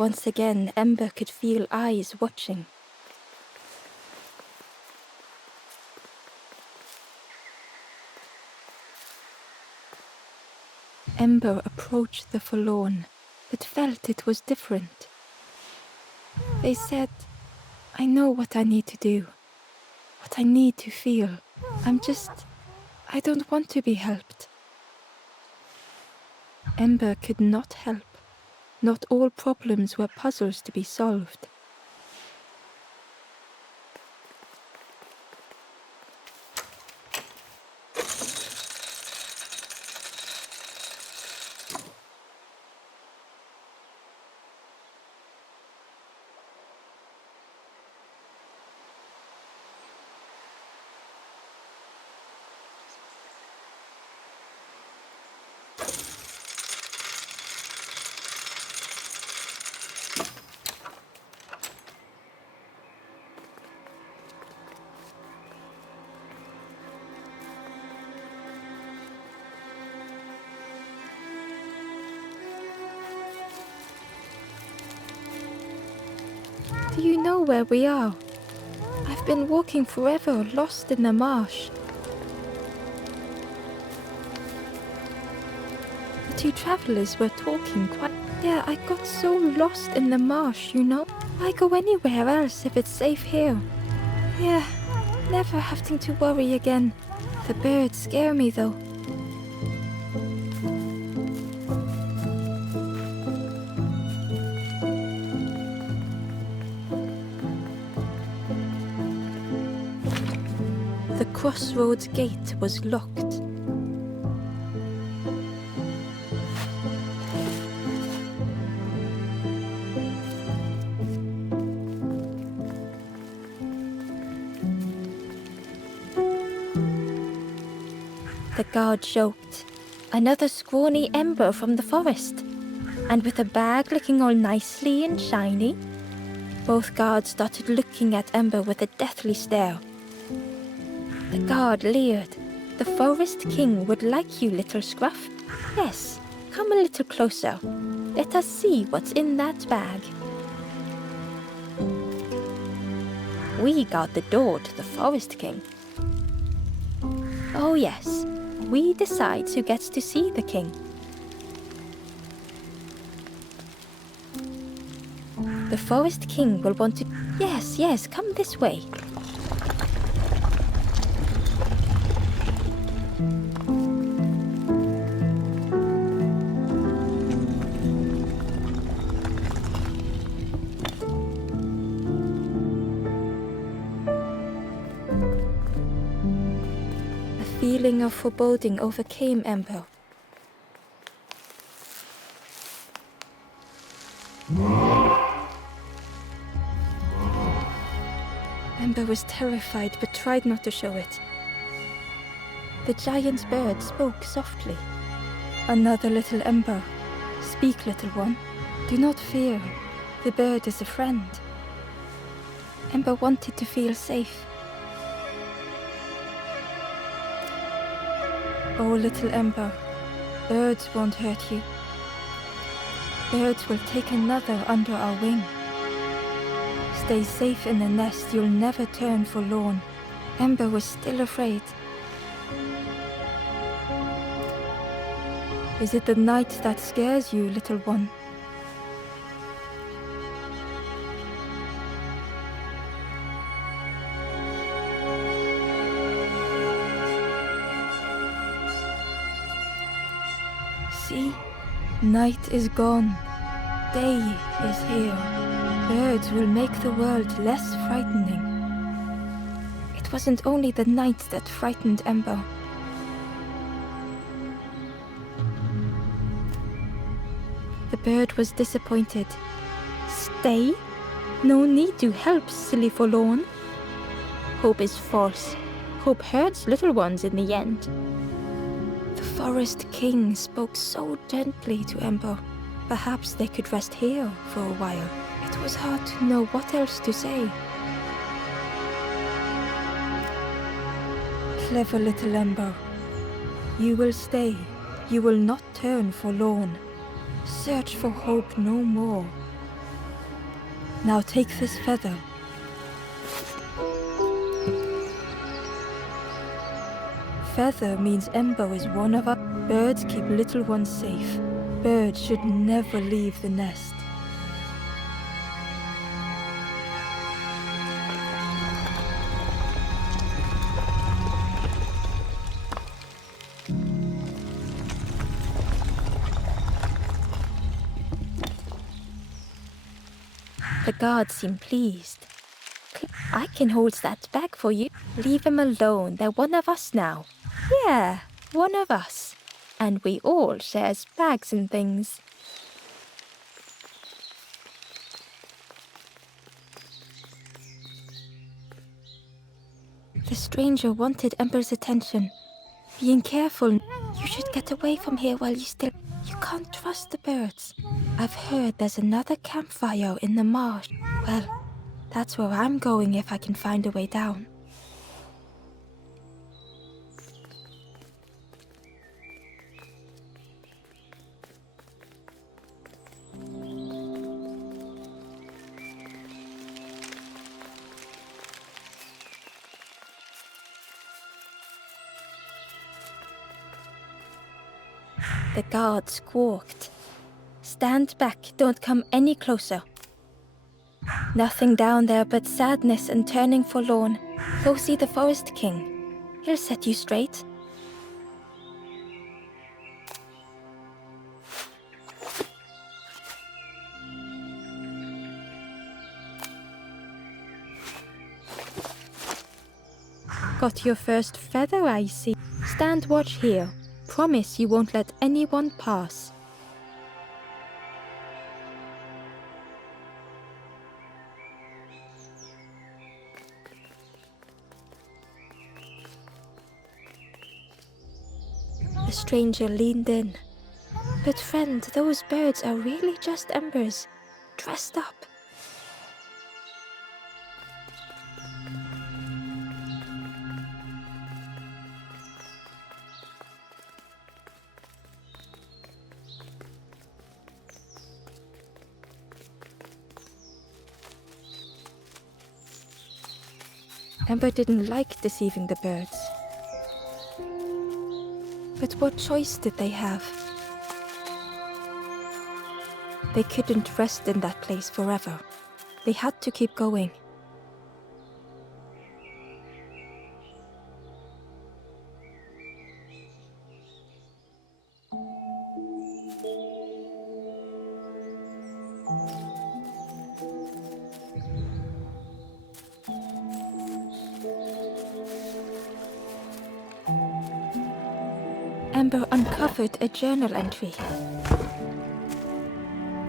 Once again, Ember could feel eyes watching. Ember approached the forlorn, but felt it was different. They said, I know what I need to do, what I need to feel. I don't want to be helped. Ember could not help. Not all problems were puzzles to be solved. Do you know where we are? I've been walking forever, lost in the marsh. The two travelers were talking quite... Yeah, I got so lost in the marsh, you know. Why go anywhere else if it's safe here? Yeah, never having to worry again. The birds scare me though. The Crossroads gate was locked. The guard joked, another scrawny Ember from the forest, and with a bag looking all nicely and shiny. Both guards started looking at Ember with a deathly stare. The guard leered. The Forest King would like you, little scruff. Yes, come a little closer. Let us see what's in that bag. We guard the door to the Forest King. Oh yes, we decide who gets to see the king. The Forest King will want to... Yes, come this way. A feeling of foreboding overcame Ember. Ember was terrified but tried not to show it. The giant bird spoke softly. Another little Ember. Speak, little one. Do not fear. The bird is a friend. Ember wanted to feel safe. Oh, little Ember, birds won't hurt you. Birds will take another under our wing. Stay safe in the nest, you'll never turn forlorn. Ember was still afraid. Is it the night that scares you, little one? See, night is gone. Day is here. Birds will make the world less frightening. It wasn't only the night that frightened Ember. The bird was disappointed. Stay? No need to help, silly forlorn. Hope is false. Hope hurts little ones in the end. The Forest King spoke so gently to Ember. Perhaps they could rest here for a while. It was hard to know what else to say. Clever little Ember. You will stay. You will not turn forlorn. Search for hope no more. Now take this feather. Feather means Ember is one of us. Birds keep little ones safe. Birds should never leave the nest. The guards seem pleased. I can hold that bag for you. Leave them alone. They're one of us now. Yeah, one of us. And we all shares bags and things. The stranger wanted Ember's attention. Being careful, you should get away from here while you still... You can't trust the birds. I've heard there's another campfire in the marsh. Well, that's where I'm going if I can find a way down. The guard squawked. Stand back, don't come any closer. Nothing down there but sadness and turning forlorn. Go see the Forest King. He'll set you straight. Got your first feather, I see. Stand watch here. Promise you won't let anyone pass. The stranger leaned in. But friend, those birds are really just embers, dressed up. Ember didn't like deceiving the birds. But what choice did they have? They couldn't rest in that place forever. They had to keep going. Ember uncovered a journal entry.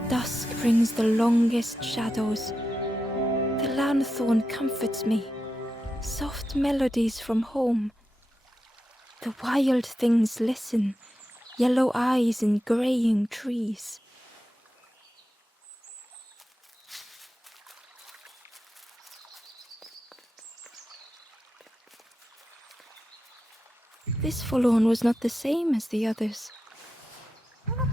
Dusk brings the longest shadows. The lanthorn comforts me. Soft melodies from home. The wild things listen. Yellow eyes in greying trees. This forlorn was not the same as the others.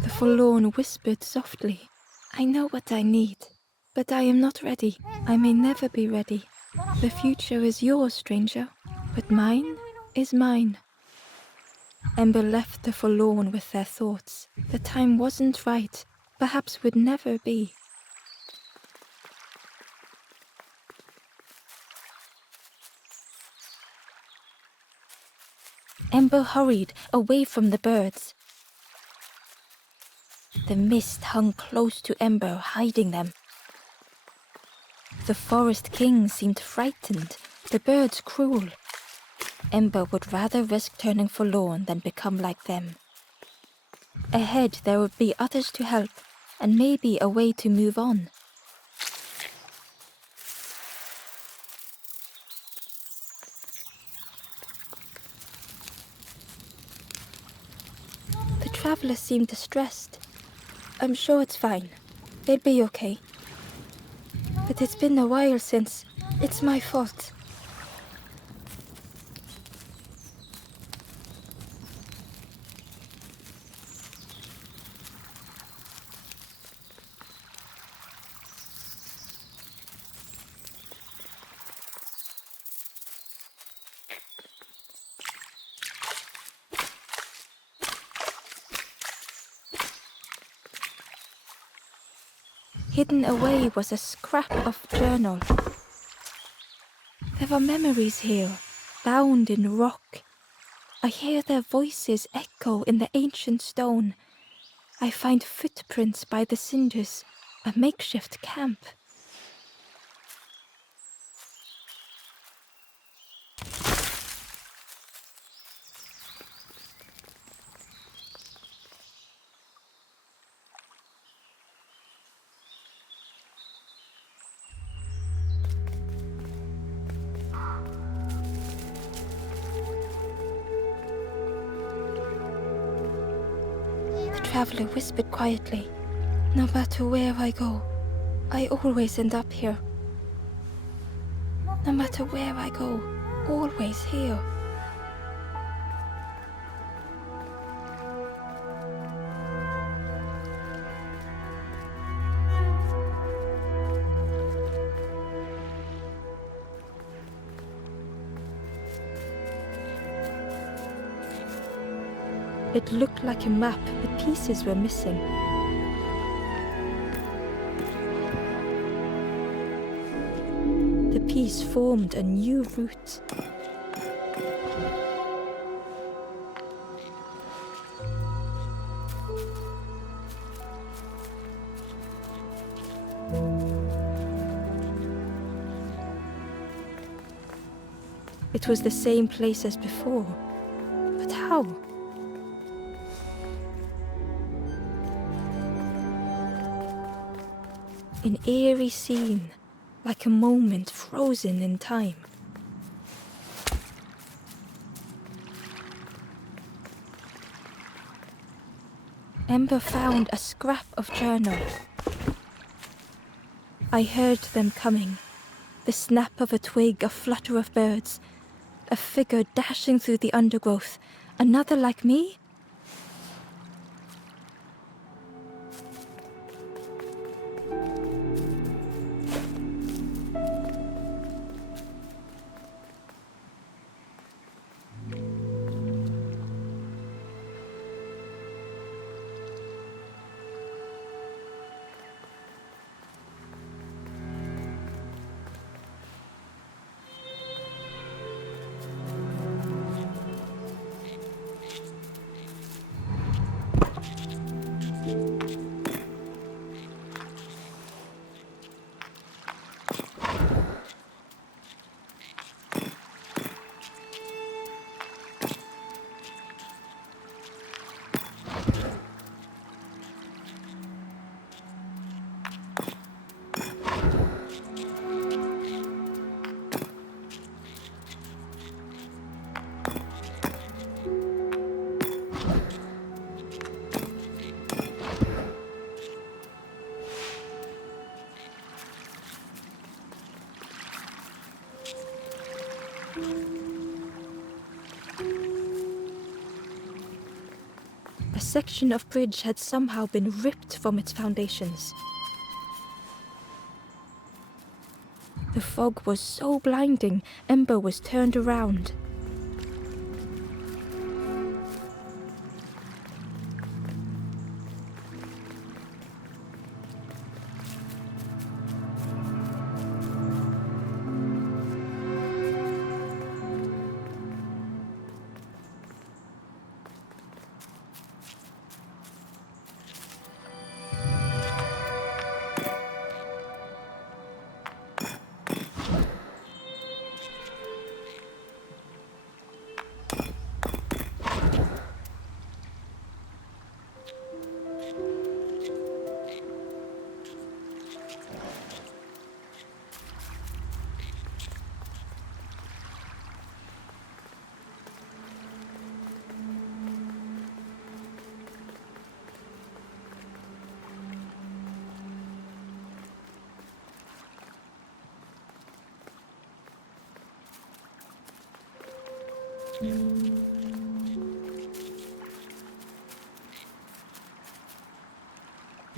The forlorn whispered softly, I know what I need, but I am not ready. I may never be ready. The future is yours, stranger, but mine is mine. Ember left the forlorn with their thoughts. The time wasn't right, perhaps would never be. Ember hurried away from the birds. The mist hung close to Ember, hiding them. The Forest King seemed frightened, the birds cruel. Ember would rather risk turning forlorn than become like them. Ahead there would be others to help, and maybe a way to move on. The travelers seemed distressed. I'm sure it's fine. They'll be okay. But it's been a while since. It's my fault. Hidden away was a scrap of journal. There are memories here, bound in rock. I hear their voices echo in the ancient stone. I find footprints by the cinders, a makeshift camp. The traveler whispered quietly, "No matter where I go, I always end up here. No matter where I go, always here." It looked like a map, but pieces were missing. The piece formed a new route. It was the same place as before, but how? An eerie scene, like a moment frozen in time. Ember found a scrap of journal. I heard them coming. The snap of a twig, a flutter of birds. A figure dashing through the undergrowth. Another like me? A section of bridge had somehow been ripped from its foundations. The fog was so blinding, Ember was turned around.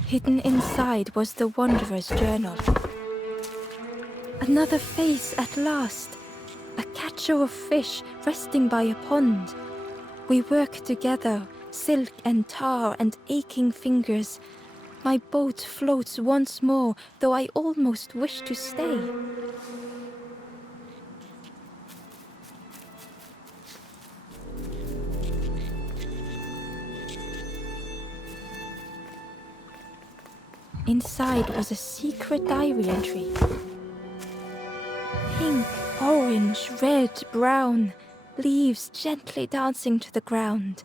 Hidden inside was the Wanderer's journal. Another face at last. A catcher of fish resting by a pond. We worked together, silk and tar and aching fingers. My boat floats once more, though I almost wish to stay. Inside was a secret diary entry. Pink, orange, red, brown, leaves gently dancing to the ground.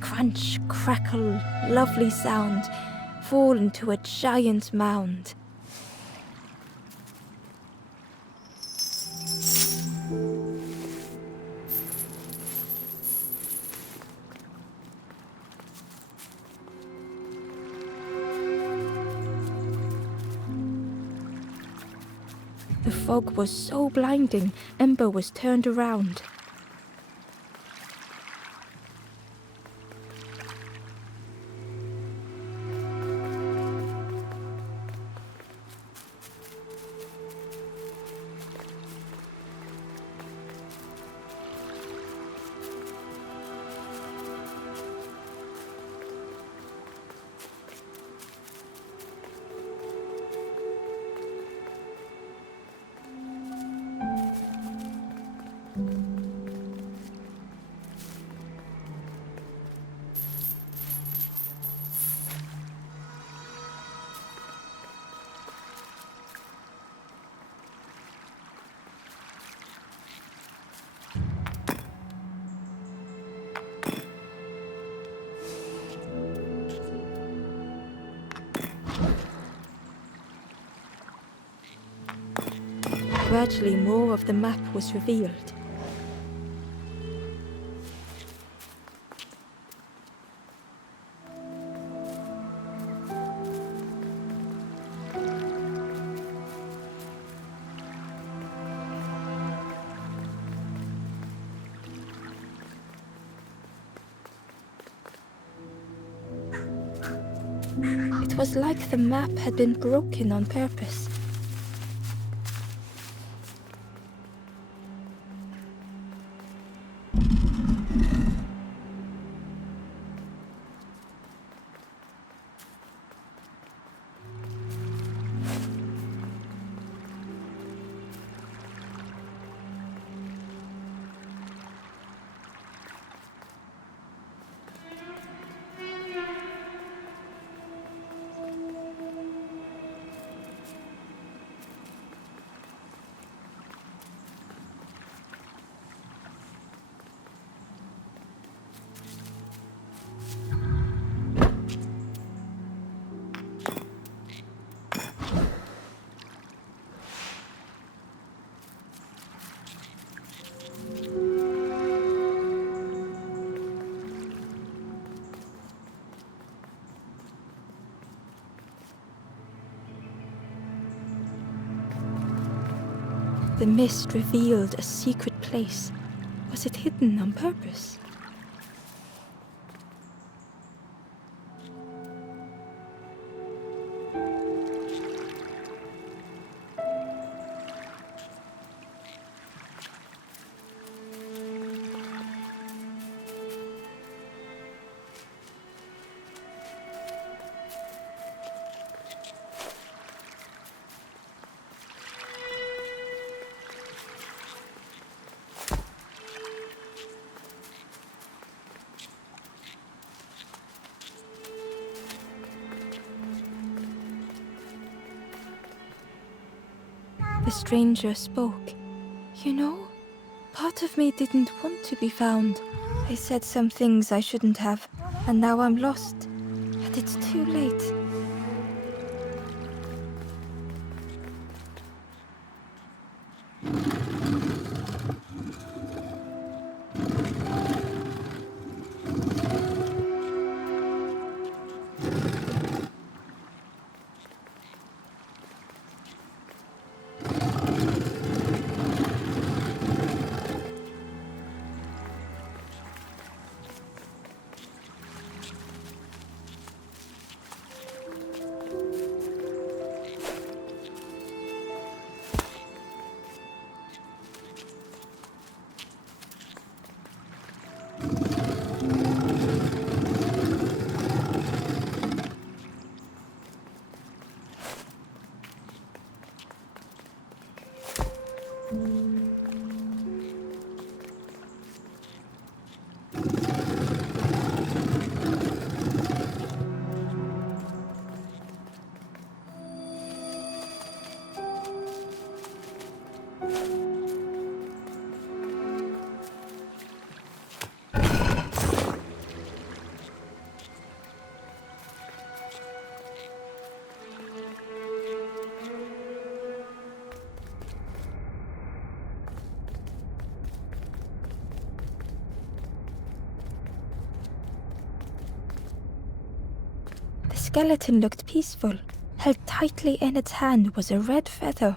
Crunch, crackle, lovely sound, fall into a giant mound. The fog was so blinding, Ember was turned around. Gradually more of the map was revealed. It was like the map had been broken on purpose. The mist revealed a secret place. Was it hidden on purpose? The stranger spoke. You know, part of me didn't want to be found. I said some things I shouldn't have, and now I'm lost. But it's too late. skeleton looked peaceful. Held tightly in its hand was a red feather.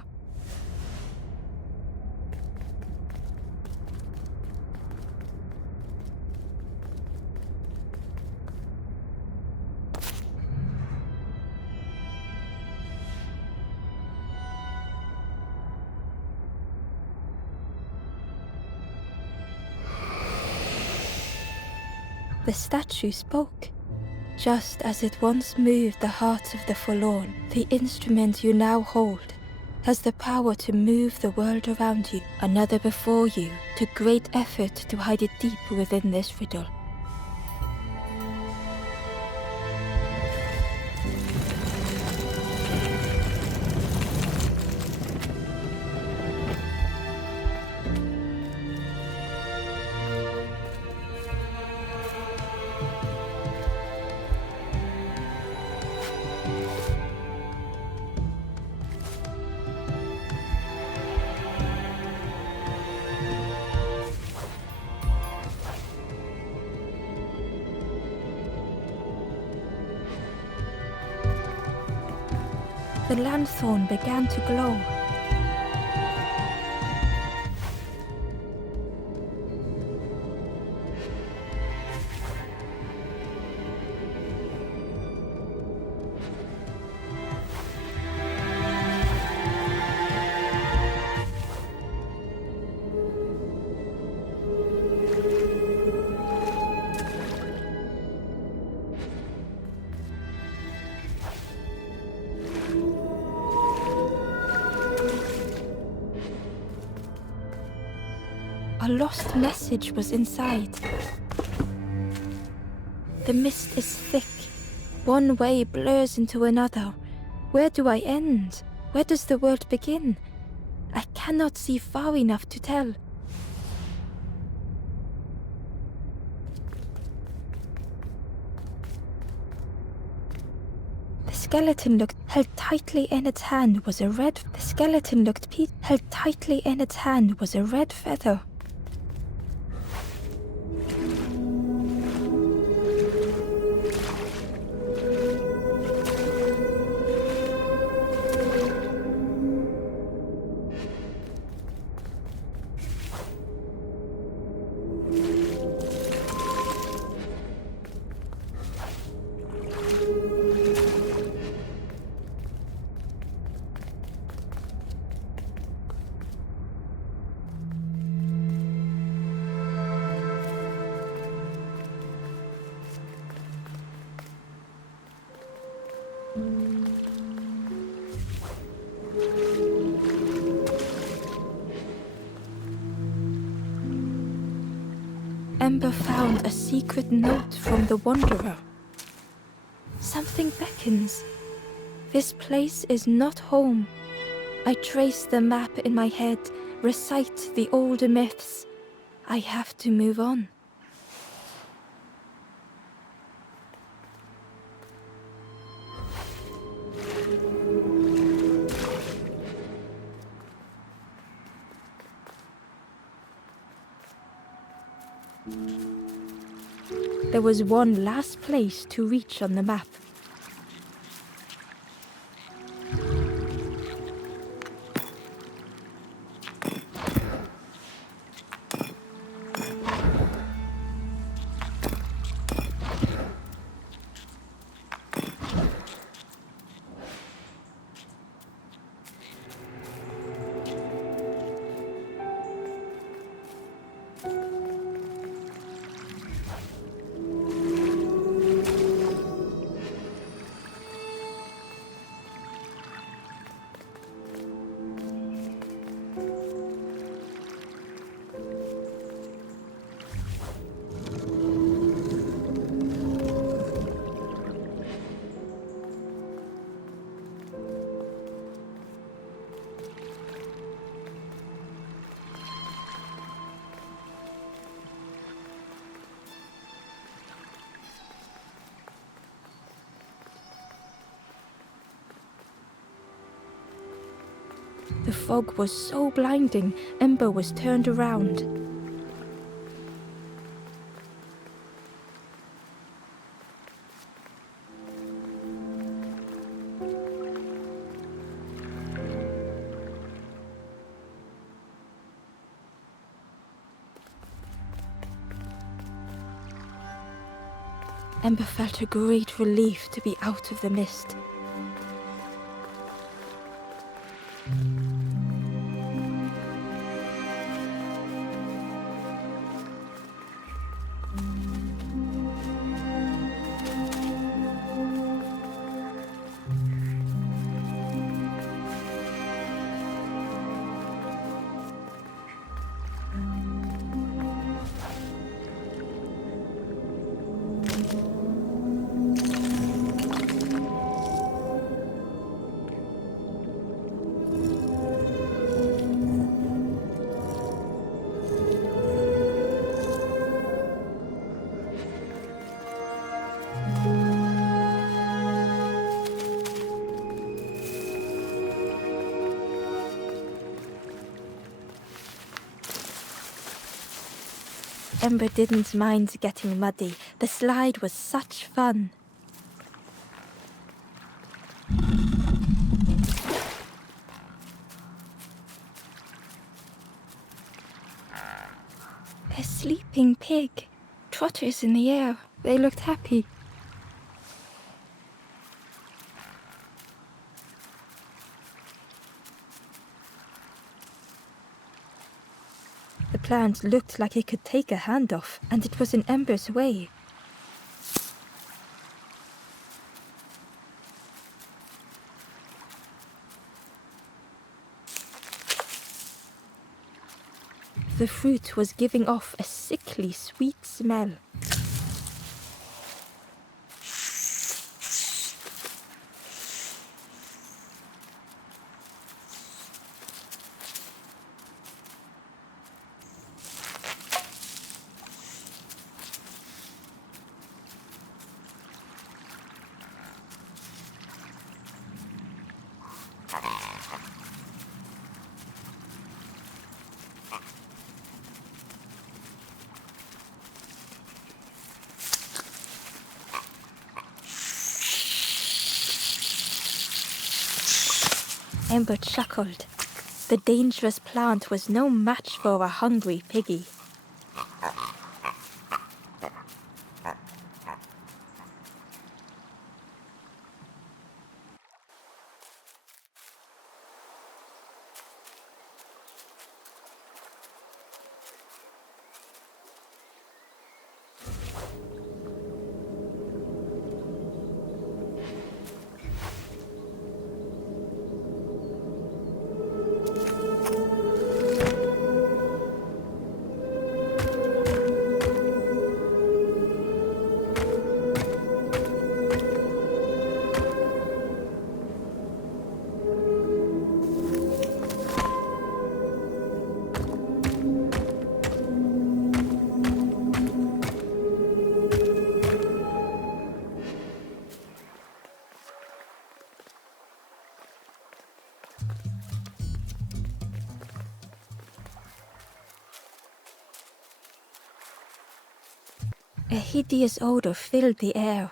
The statue spoke. Just as it once moved the hearts of the forlorn, the instrument you now hold has the power to move the world around you. Another before you took great effort to hide it deep within this riddle. The lanthorn began to glow. A lost message was inside. The mist is thick. One way blurs into another. Where do I end? Where does the world begin? I cannot see far enough to tell. The skeleton looked held tightly in its hand was a red. The skeleton looked held tightly in its hand was a red feather. Ember found a secret note from the Wanderer. Something beckons. This place is not home. I trace the map in my head, recite the older myths. I have to move on. There was one last place to reach on the map. The fog was so blinding, Ember was turned around. Ember felt a great relief to be out of the mist. Ember didn't mind getting muddy. The slide was such fun. A sleeping pig. Trotters in the air. They looked happy. The plant looked like it could take a hand off, and it was in Ember's way. The fruit was giving off a sickly sweet smell. Ember chuckled. The dangerous plant was no match for a hungry piggy. A hideous odor filled the air.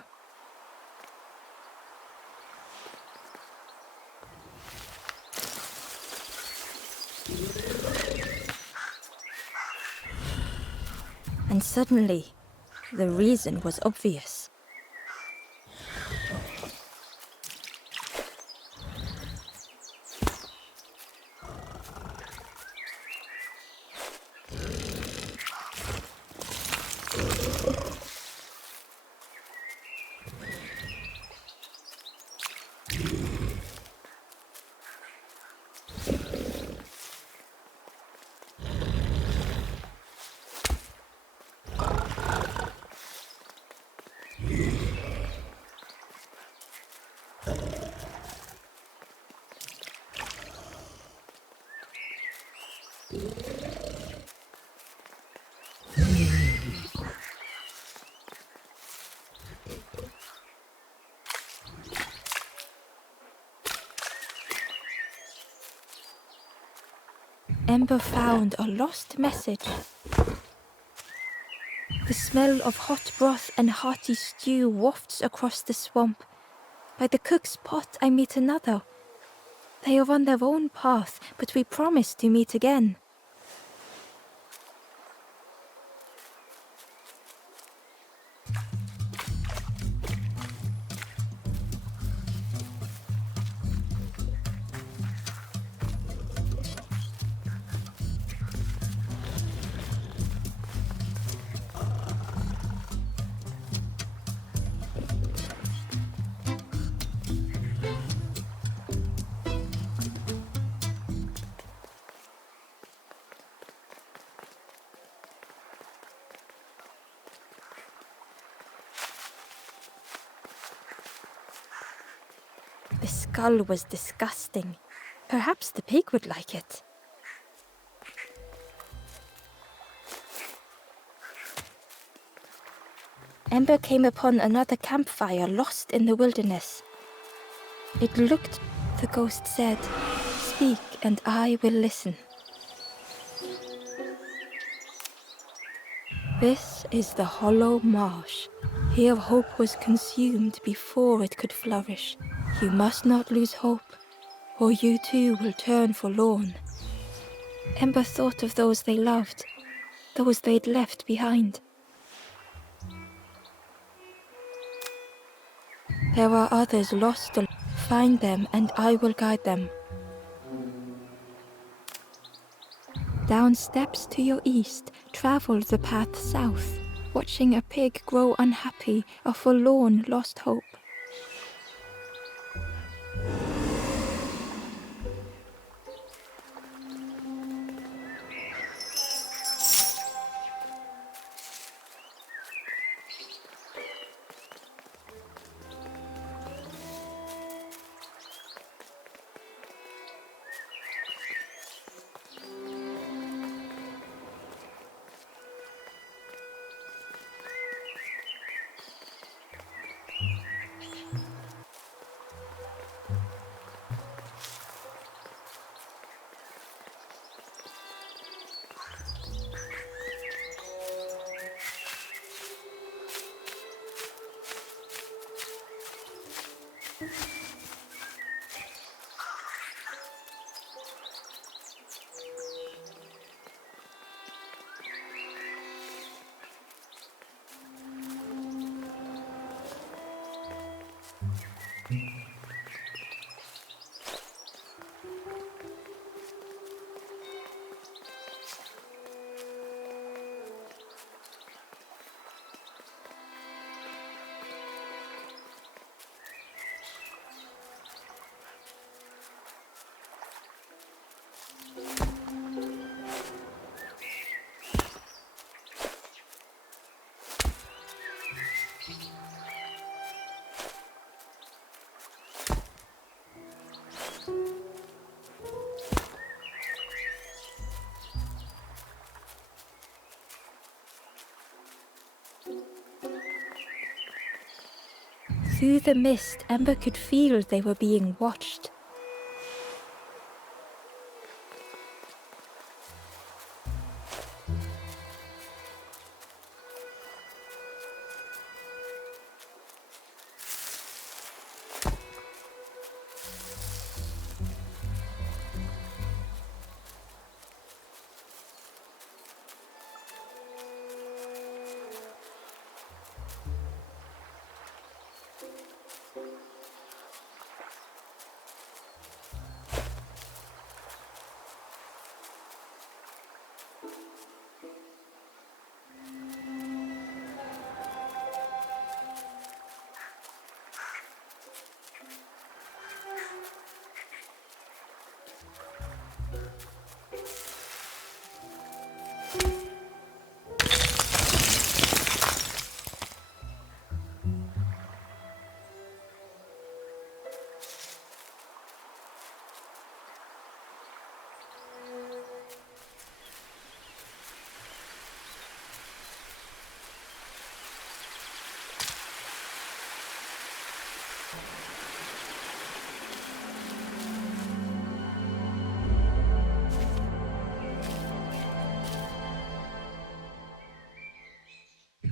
And suddenly, the reason was obvious. Ember found a lost message. The smell of hot broth and hearty stew wafts across the swamp. By the cook's pot I meet another. They are on their own path, but we promise to meet again. The skull was disgusting. Perhaps the pig would like it. Ember came upon another campfire lost in the wilderness. It looked, the ghost said, "Speak and I will listen." This is the Hollow Marsh. Here hope was consumed before it could flourish. You must not lose hope, or you too will turn forlorn. Ember thought of those they loved, those they'd left behind. There are others lost. Find them and I will guide them. Down steps to your east, travel the path south, watching a pig grow unhappy, a forlorn lost hope. Through the mist, Ember could feel they were being watched.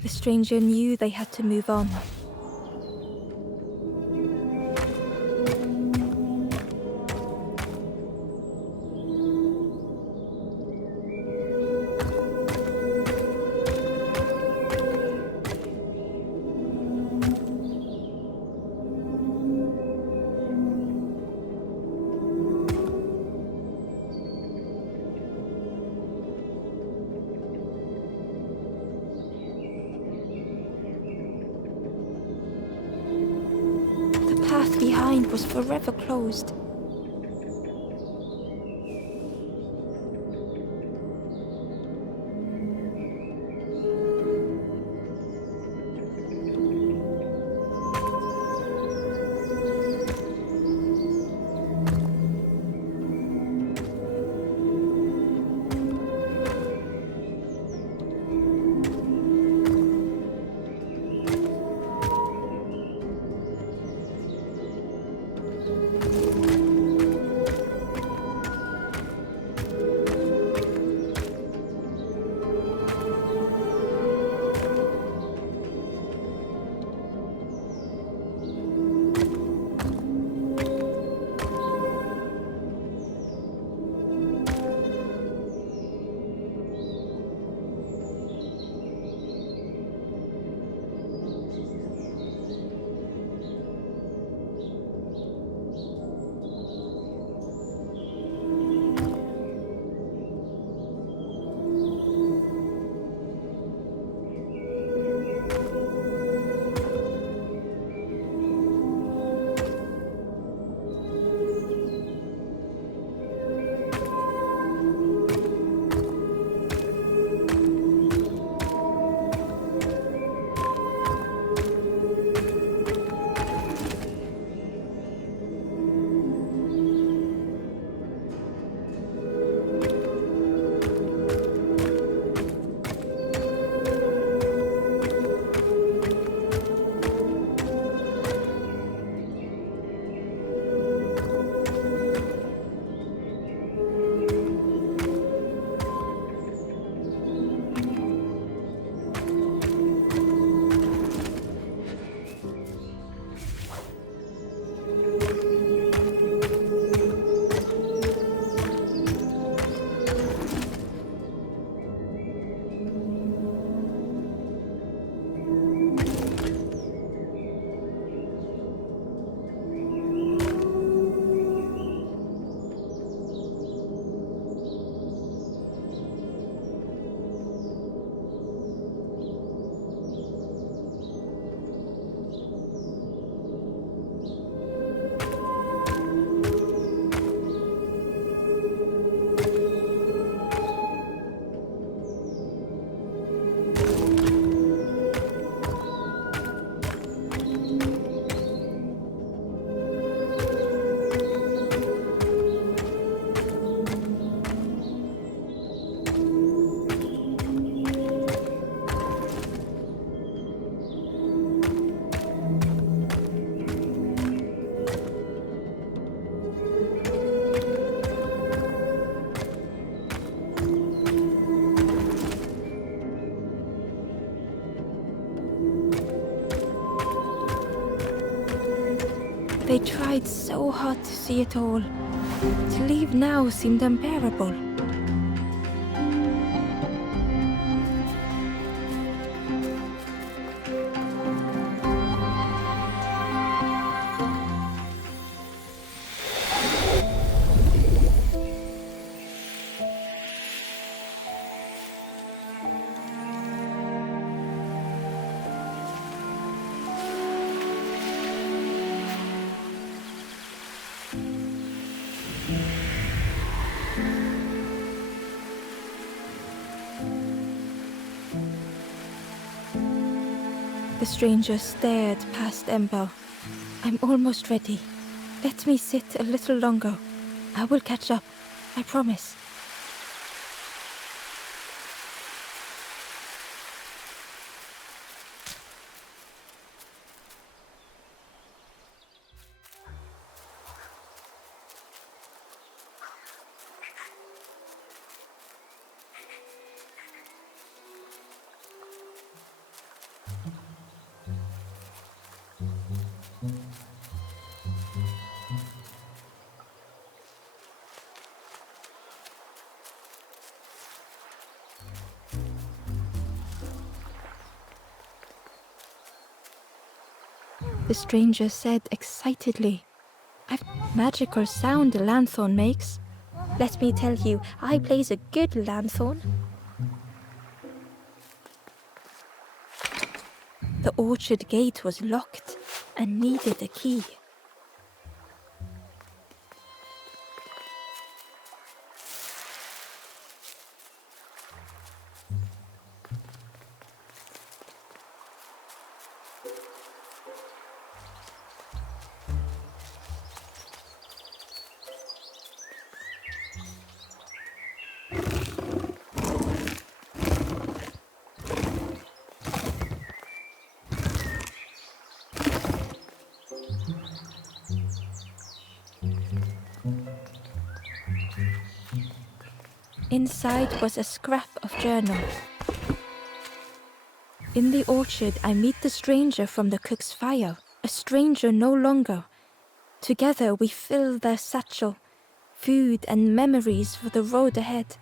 The stranger knew they had to move on. The path behind was forever closed. They tried so hard to see it all. To leave now seemed unbearable. The stranger stared past Ember. I'm almost ready. Let me sit a little longer. I will catch up, I promise. The stranger said excitedly, "I've magical sound a lanthorn makes. Let me tell you, I plays a good lanthorn." The orchard gate was locked and needed a key. Inside was a scrap of journal. In the orchard, I meet the stranger from the cook's fire, a stranger no longer. Together we fill their satchel, food and memories for the road ahead.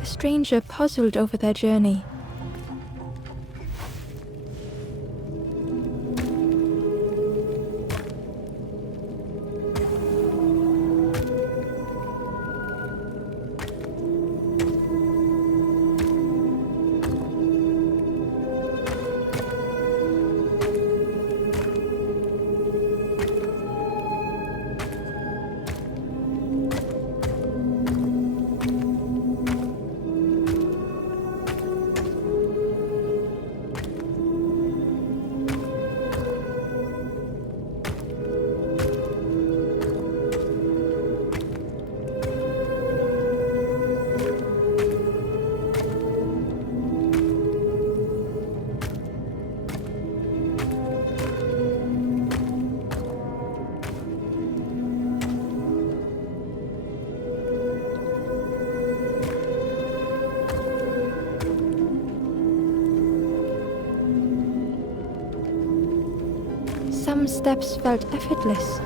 The stranger puzzled over their journey. Some steps felt effortless.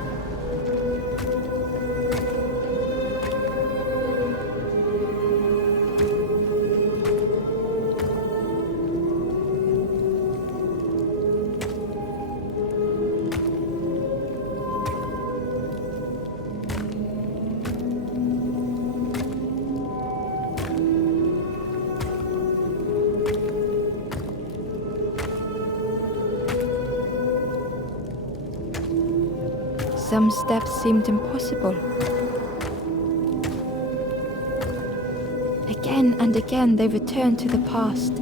Some steps seemed impossible. Again and again they returned to the past.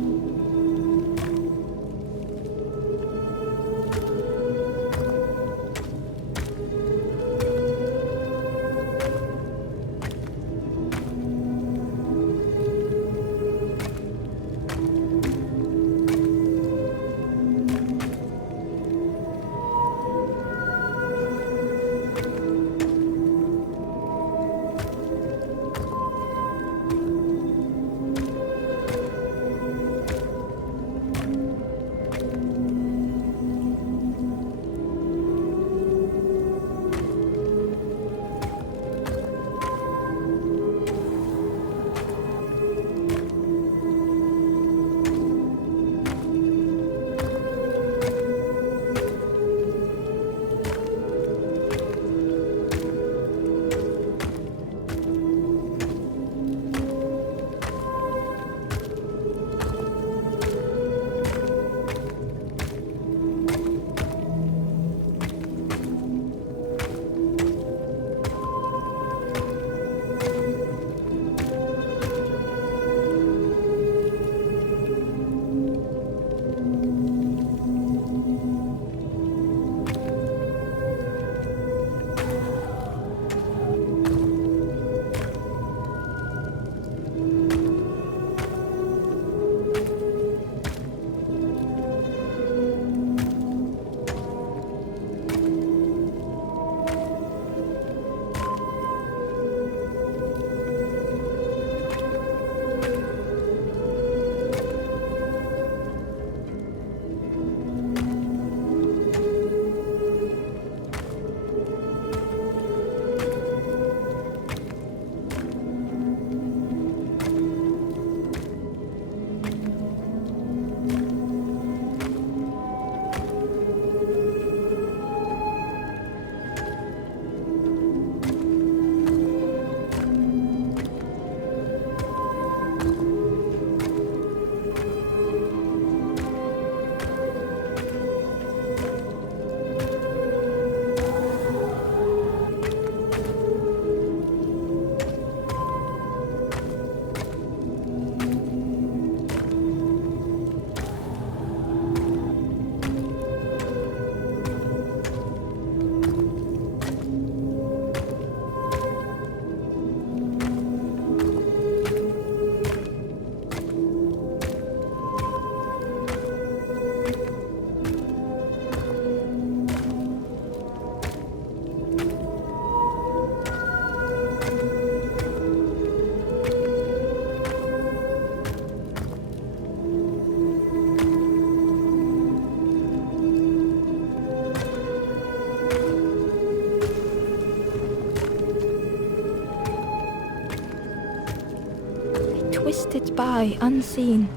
twisted by unseen.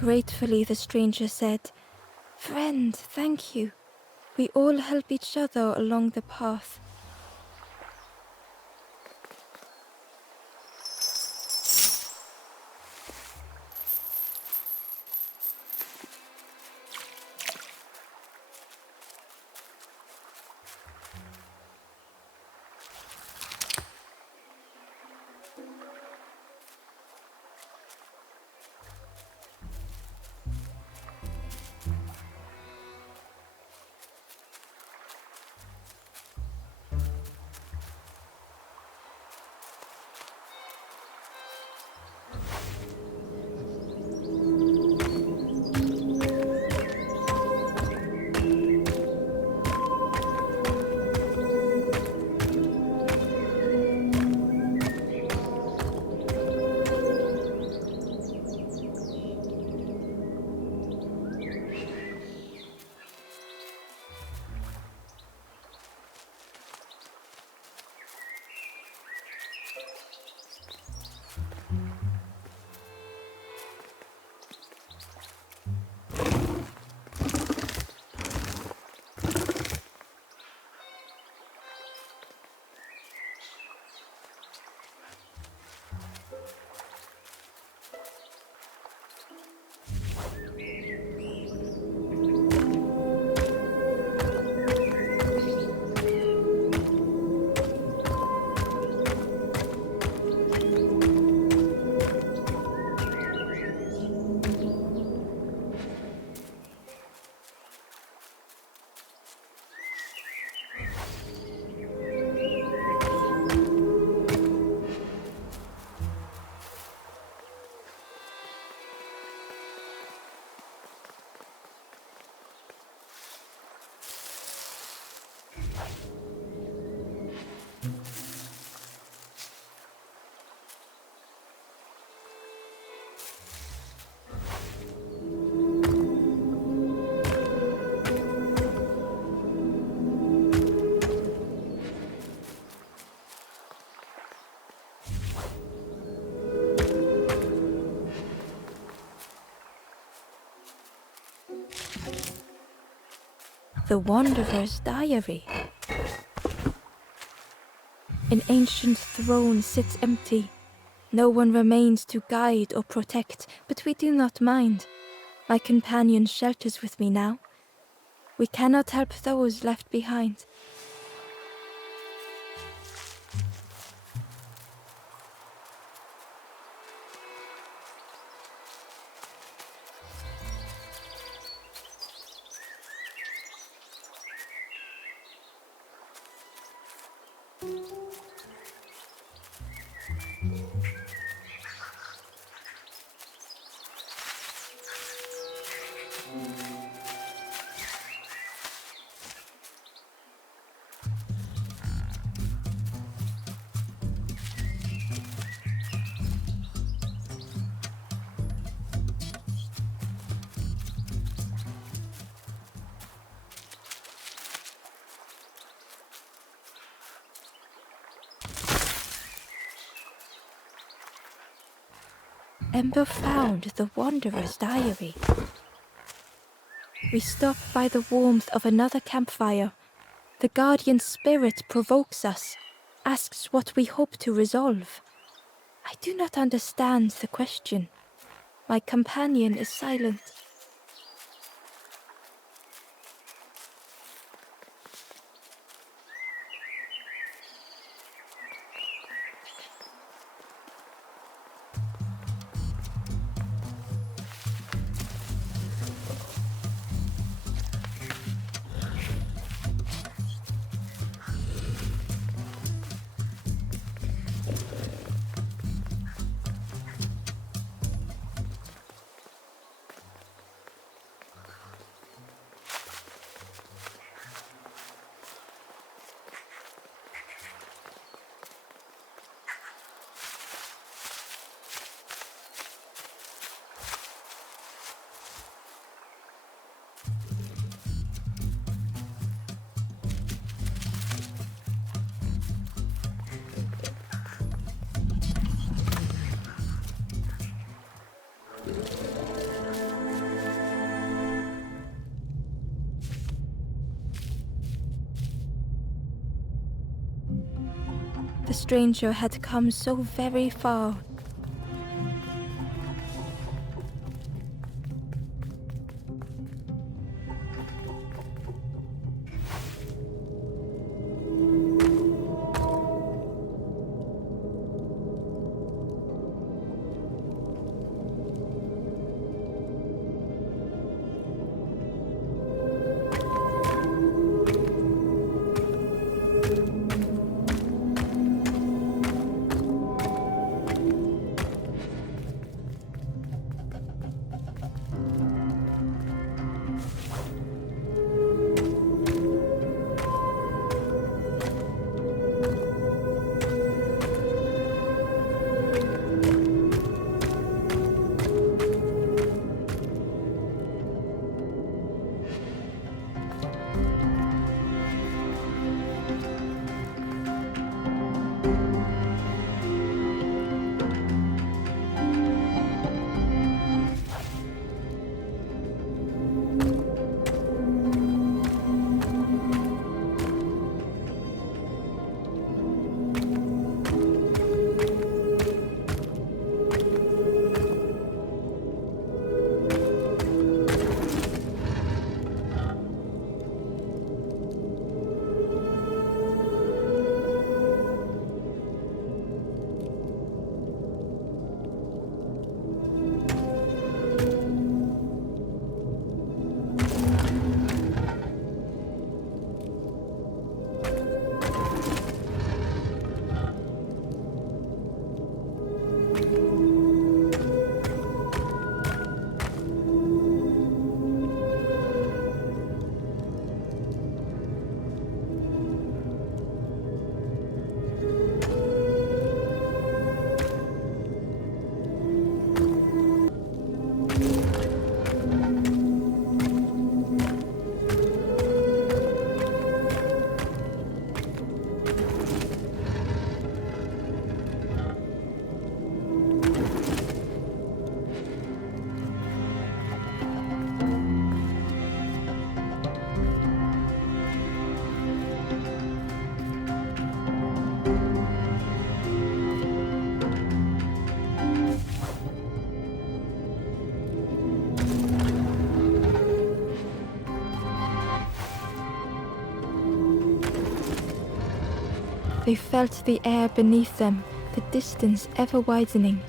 Gratefully the stranger said, "Friend, thank you. We all help each other along the path." The Wanderer's Diary. An ancient throne sits empty. No one remains to guide or protect, but we do not mind. My companion shelters with me now. We cannot help those left behind. Ember found the Wanderer's Diary. We stop by the warmth of another campfire. The guardian spirit provokes us, asks what we hope to resolve. I do not understand the question. My companion is silent. The stranger had come so very far. They felt the air beneath them, the distance ever widening.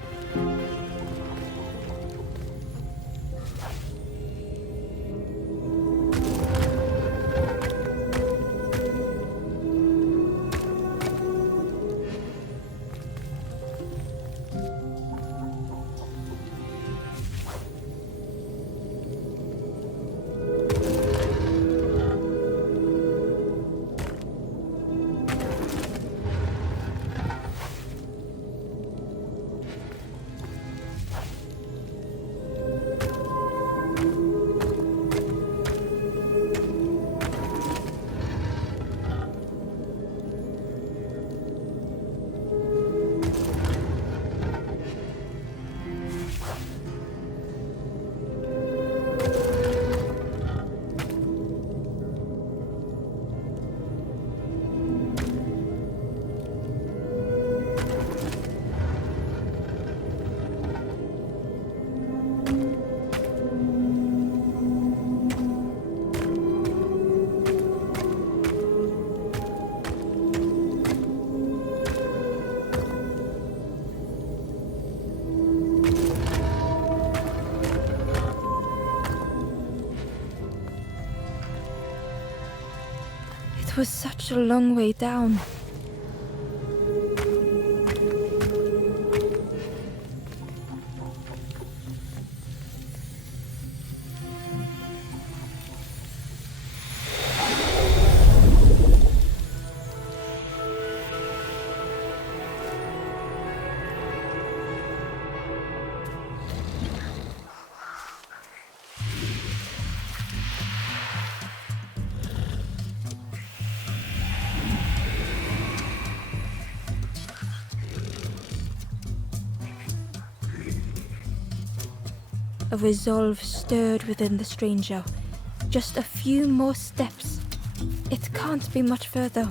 It was such a long way down. A resolve stirred within the stranger. Just a few more steps. It can't be much further.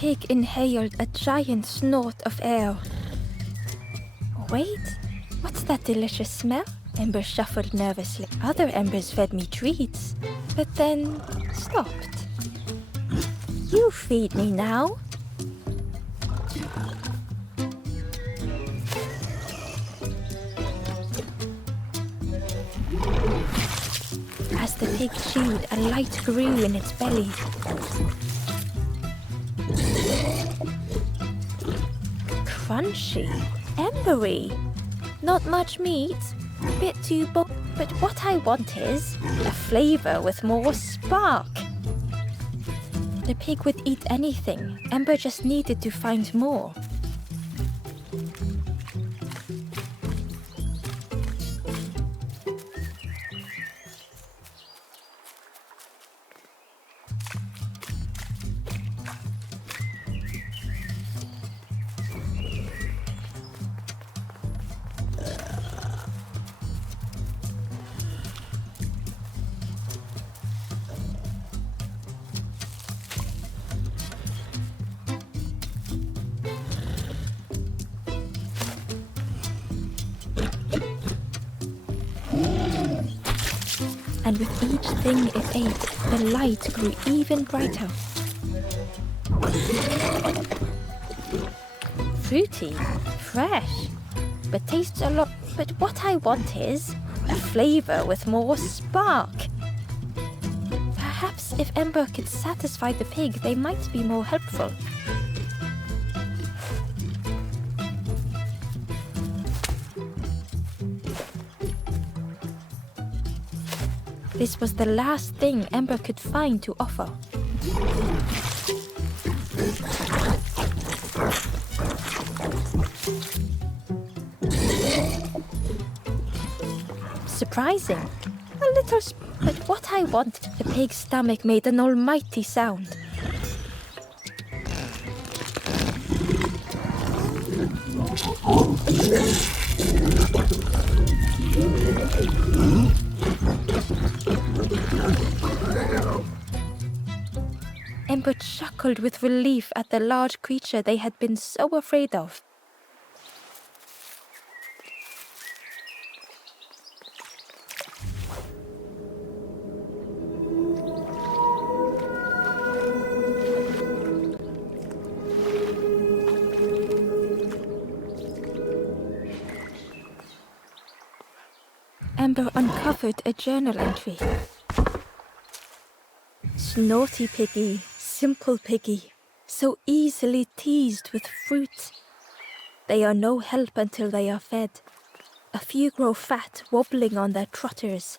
pig inhaled a giant snort of air. Wait, what's that delicious smell? Ember shuffled nervously. Other embers fed me treats, but then stopped. You feed me now. As the pig chewed, a light grew in its belly. Crunchy, embery. Not much meat, bit too but what I want is a flavor with more spark. The pig would eat anything. Ember just needed to find more. And with each thing it ate, the light grew even brighter. Fruity, fresh, but tastes a lot. But what I want is a flavor with more spark. Perhaps if Ember could satisfy the pig, they might be more helpful. This was the last thing Ember could find to offer. Surprising. A little, but what I want. The pig's stomach made an almighty sound. Ember chuckled with relief at the large creature they had been so afraid of. Ember uncovered a journal entry. Snorty piggy, simple piggy, so easily teased with fruit. They are no help until they are fed. A few grow fat, wobbling on their trotters.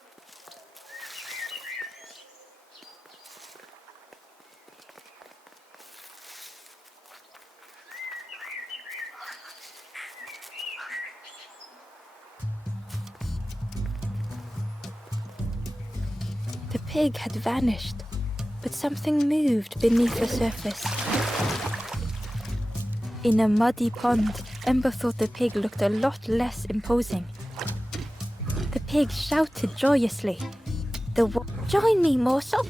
The pig had vanished, but something moved beneath the surface. In a muddy pond, Ember thought the pig looked a lot less imposing. The pig shouted joyously. Join me, morsel!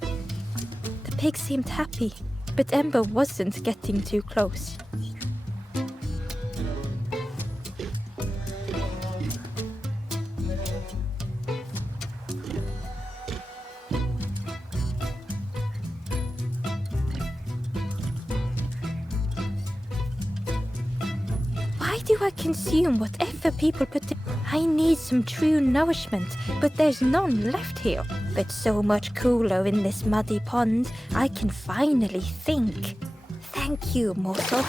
The pig seemed happy, but Ember wasn't getting too close. Why do I consume whatever people put in? I need some true nourishment, but there's none left here. But so much cooler in this muddy pond, I can finally think. Thank you, morsel.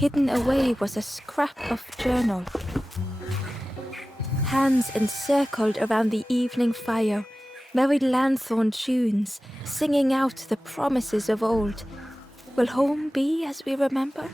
Hidden away was a scrap of journal. Hands encircled around the evening fire, merry lanthorn tunes, singing out the promises of old. Will home be as we remember?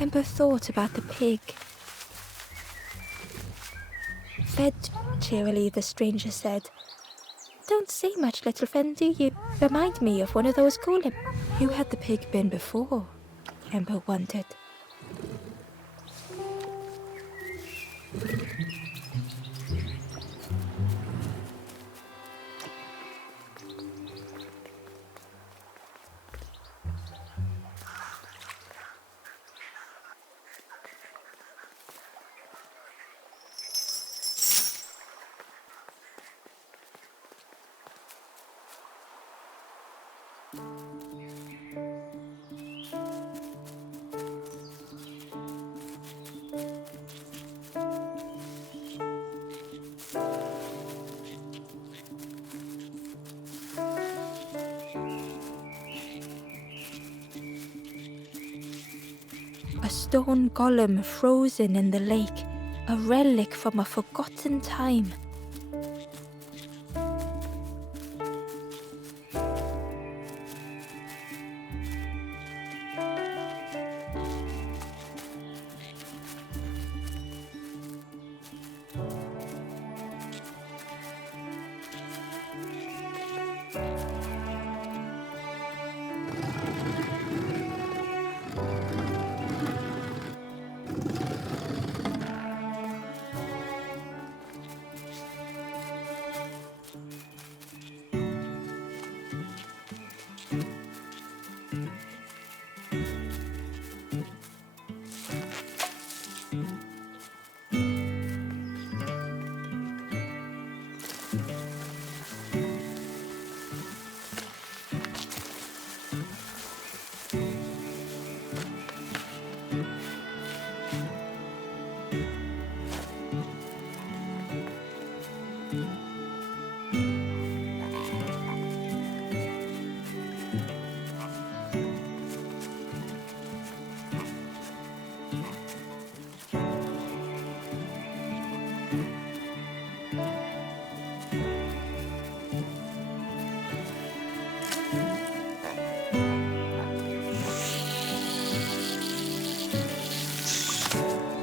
Ember thought about the pig. Fed cheerily, the stranger said. Don't say much, little friend, do you? Remind me of one of those golem. Who had the pig been before? Ember wondered. A stone golem frozen in the lake, a relic from a forgotten time.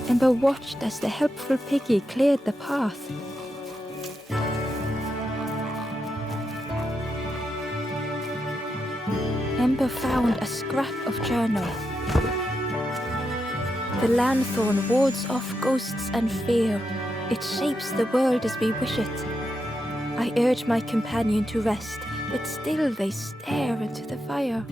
Ember watched as the helpful piggy cleared the path. Ember found a scrap of journal. The lanthorn wards off ghosts and fear. It shapes the world as we wish it. I urge my companion to rest, but still they stare into the fire.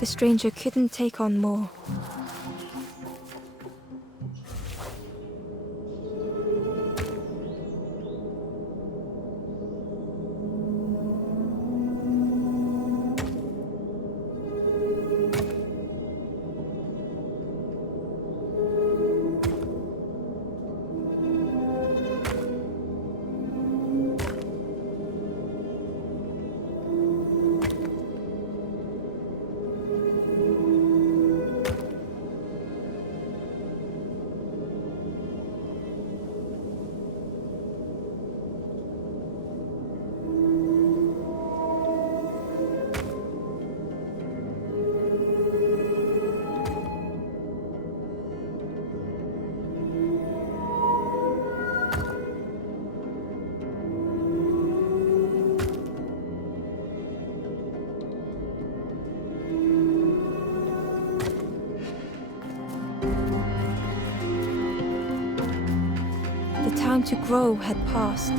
The stranger couldn't take on more. time to grow had passed.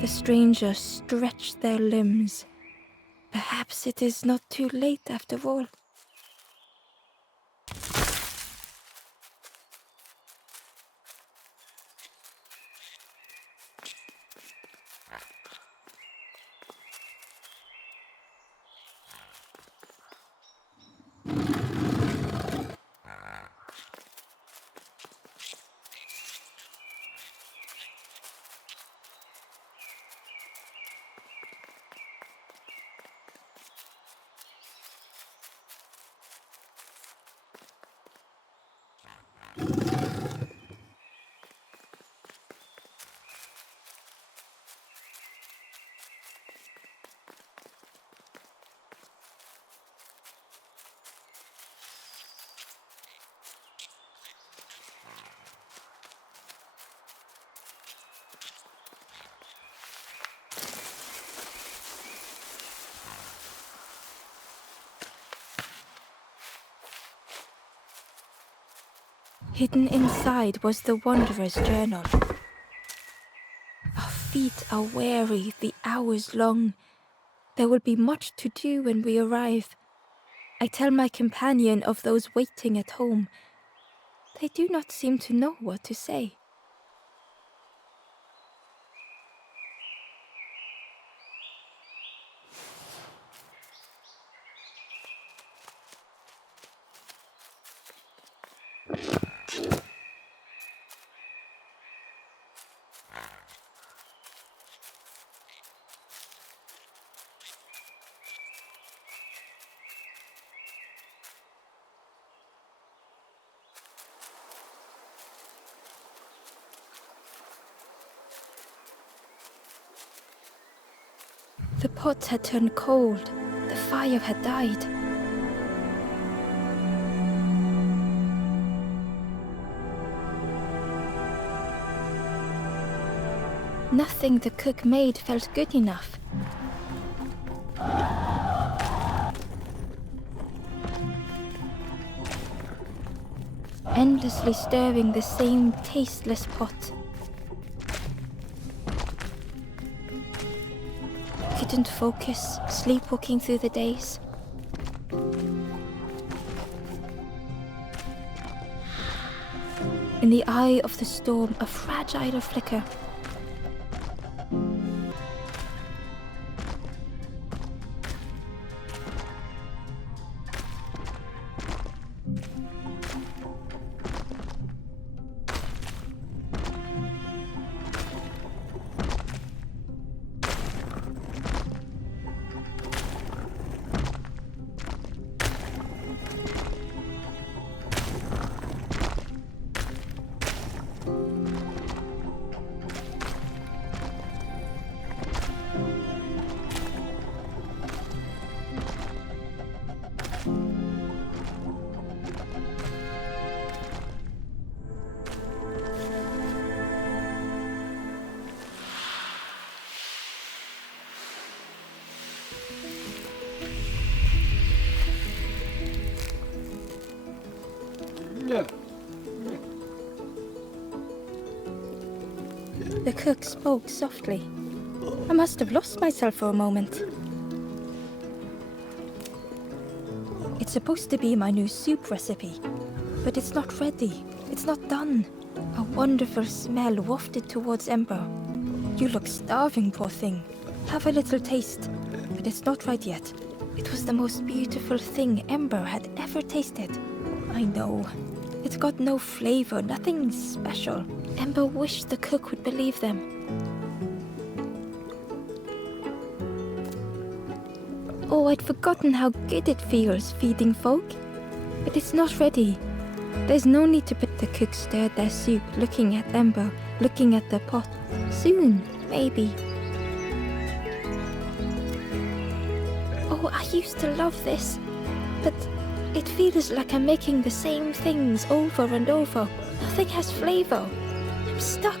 The strangers stretched their limbs. Perhaps it is not too late after all. Hidden inside was the Wanderer's journal. Our feet are weary, the hours long. There will be much to do when we arrive. I tell my companion of those waiting at home. They do not seem to know what to say. The pot had turned cold. The fire had died. Nothing the cook made felt good enough. Endlessly stirring the same tasteless pot. Couldn't focus, sleepwalking through the days. In the eye of the storm, a fragile flicker. The cook spoke softly. I must have lost myself for a moment. It's supposed to be my new soup recipe, but it's not ready. It's not done. A wonderful smell wafted towards Ember. You look starving, poor thing. Have a little taste, but it's not right yet. It was the most beautiful thing Ember had ever tasted. I know. It's got no flavor, nothing special. Ember wished the cook would believe them. Oh, I'd forgotten how good it feels feeding folk. But it's not ready. There's no need to put. The cook stirred their soup, looking at Ember, looking at the pot. Soon, maybe. Oh, I used to love this. But it feels like I'm making the same things over and over. Nothing has flavor. I'm stuck.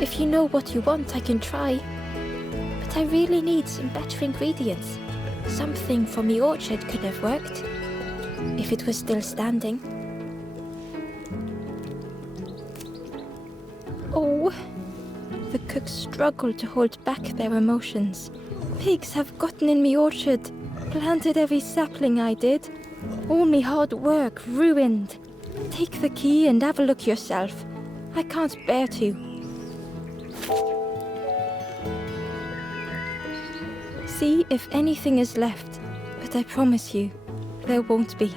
If you know what you want, I can try. But I really need some better ingredients. Something from the orchard could have worked, if it was still standing. Oh, the cook struggled to hold back their emotions. Pigs have gotten in me orchard, planted every sapling I did. All me hard work ruined. Take the key and have a look yourself. I can't bear to. See if anything is left, but I promise you, there won't be.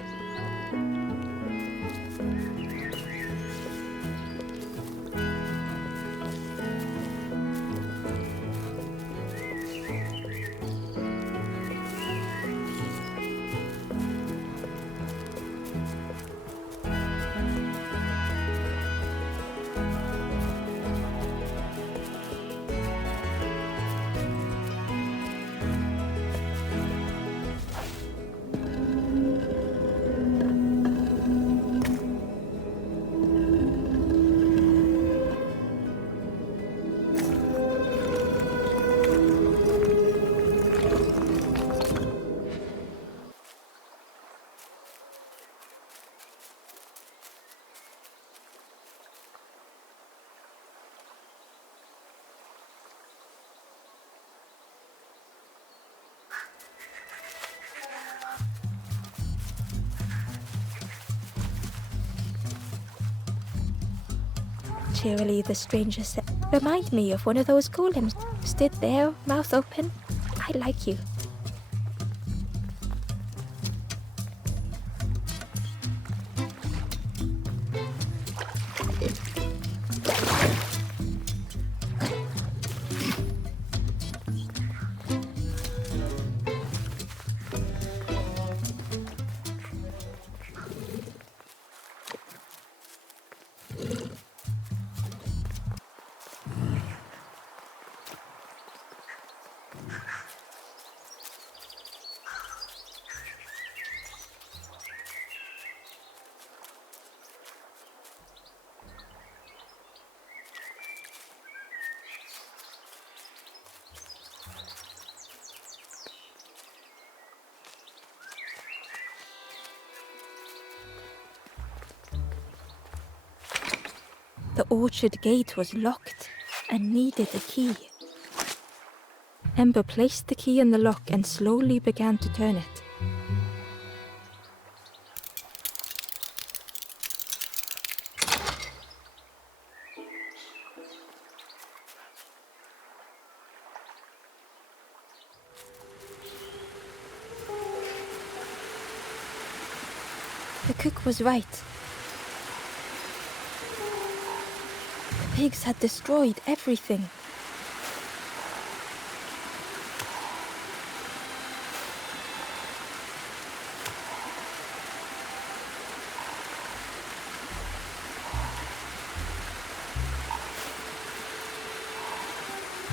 Cheerily, the stranger said, "Remind me of one of those golems. Stood there, mouth open. I like you." The orchard gate was locked and needed a key. Ember placed the key in the lock and slowly began to turn it. The cook was right. The pigs had destroyed everything.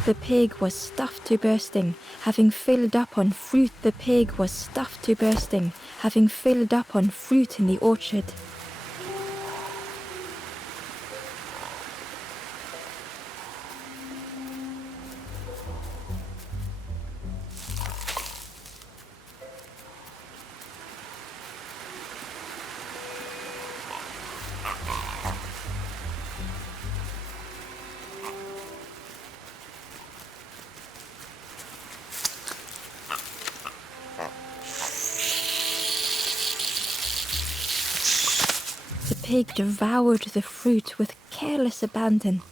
The pig was stuffed to bursting, having filled up on fruit. The pig was stuffed to bursting, having filled up on fruit in the orchard. pig devoured the fruit with careless abandon.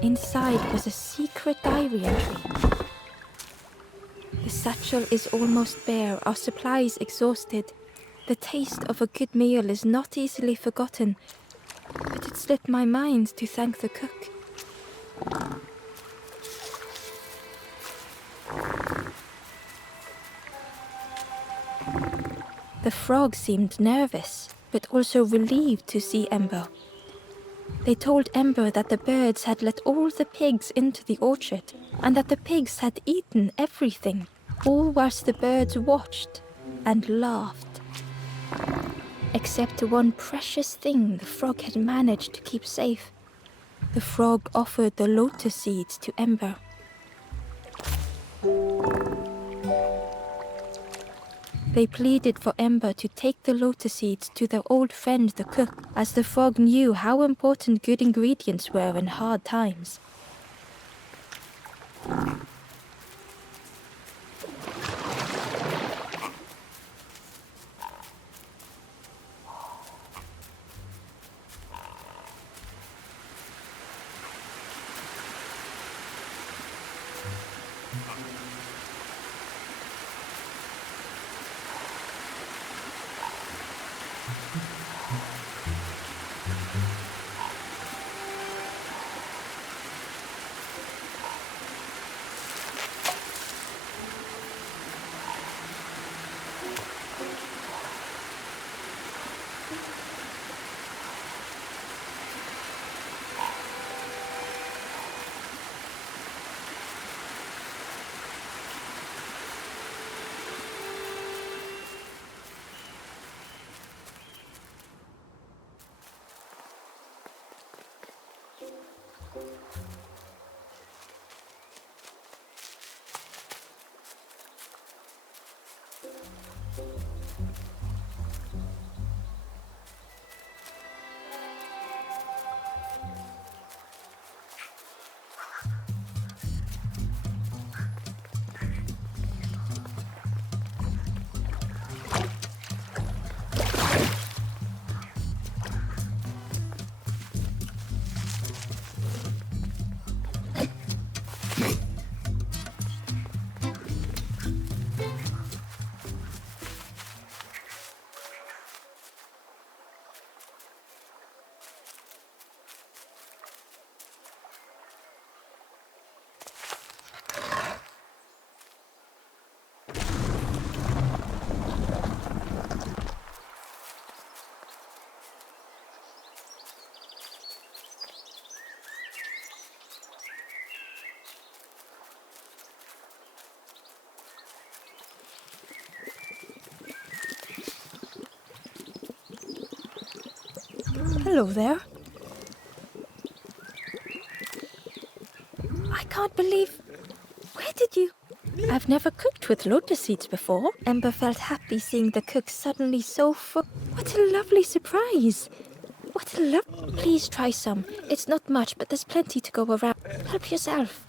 Inside was a secret diary entry. The satchel is almost bare, our supplies exhausted. The taste of a good meal is not easily forgotten, but it slipped my mind to thank the cook. The frog seemed nervous, but also relieved to see Ember. They told Ember that the birds had let all the pigs into the orchard, and that the pigs had eaten everything, all whilst the birds watched and laughed. Except one precious thing the frog had managed to keep safe. The frog offered the lotus seeds to Ember. They pleaded for Ember to take the lotus seeds to their old friend the cook, as the frog knew how important good ingredients were in hard times. Hello there. I can't believe... Where did you... I've never cooked with lotus seeds before. Ember felt happy seeing the cook suddenly so full. What a lovely surprise. What a love... Please try some. It's not much, but there's plenty to go around. Help yourself.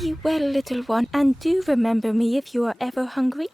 Be well, little one, and do remember me if you are ever hungry.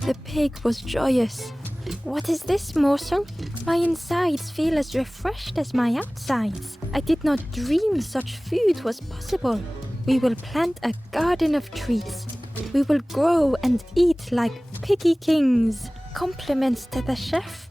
The pig was joyous. What is this morsel? My insides feel as refreshed as my outsides. I did not dream such food was possible. We will plant a garden of treats. We will grow and eat like piggy kings. Compliments to the chef.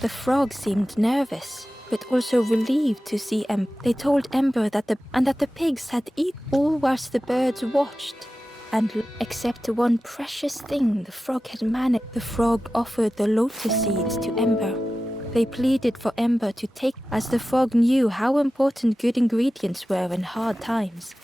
The frog seemed nervous, but also relieved to see Ember. They told Ember that the pigs had eaten all whilst the birds watched, and except one precious thing the frog had managed. The frog offered the lotus seeds to Ember. They pleaded for Ember to take, as the frog knew how important good ingredients were in hard times.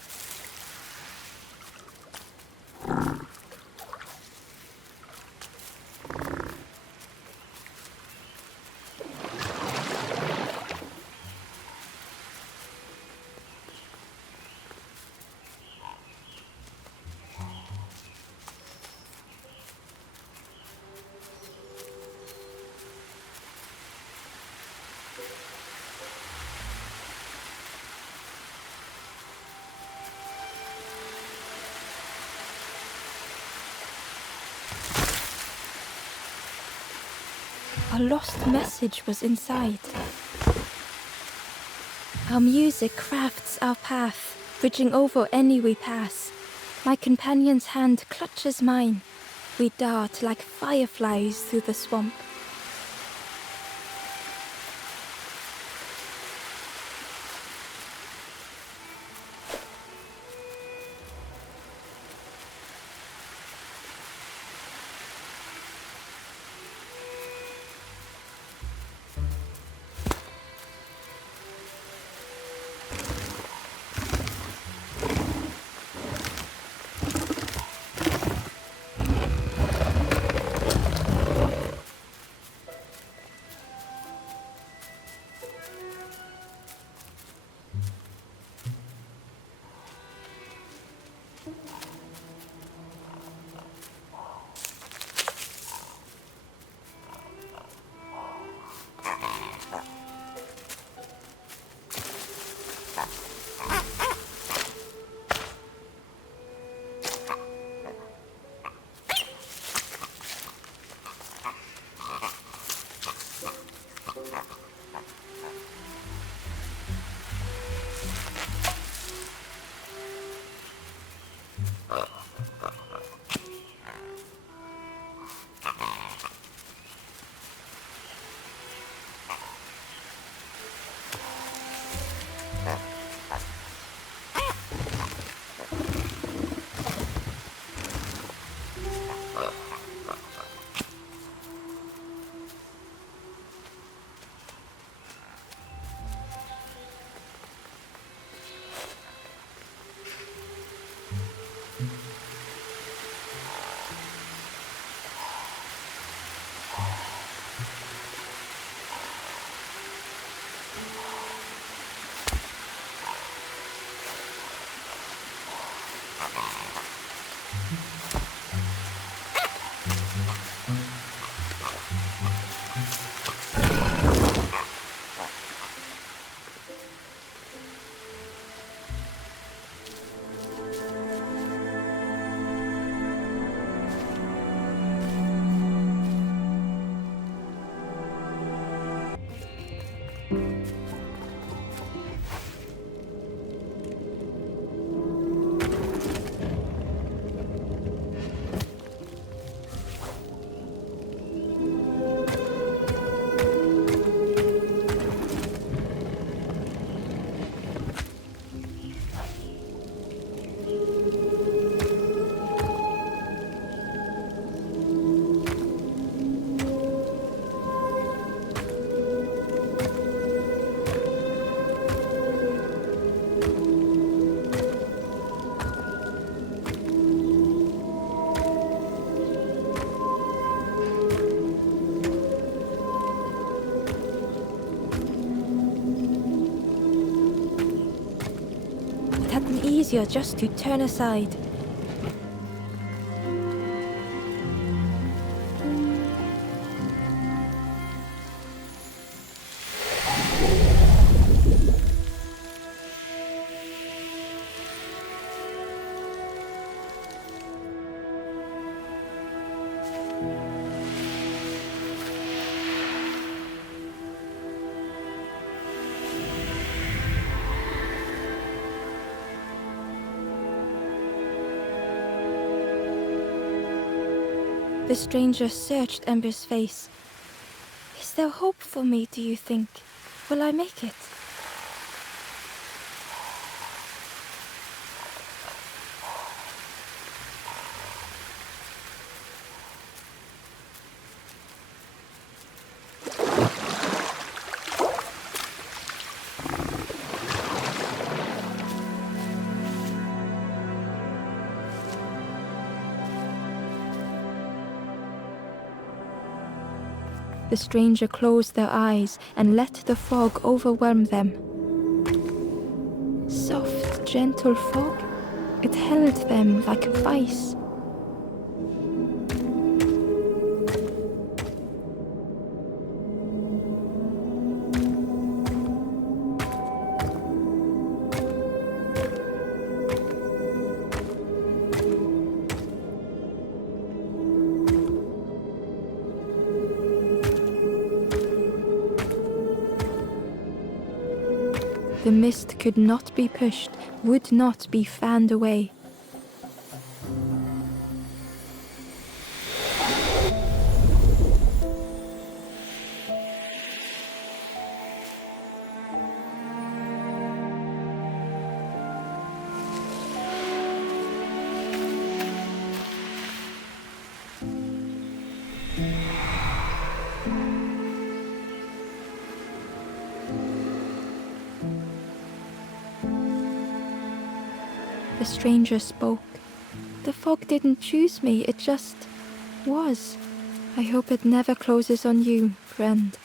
A lost message was inside. Our music crafts our path, bridging over any we pass. My companion's hand clutches mine. We dart like fireflies through the swamp. and easier just to turn aside. The stranger searched Ember's face. Is there hope for me, do you think? Will I make it? The stranger closed their eyes and let the fog overwhelm them. Soft, gentle fog. It held them like a vice. The mist could not be pushed, would not be fanned away. The stranger spoke. The fog didn't choose me, it just was. I hope it never closes on you, friend.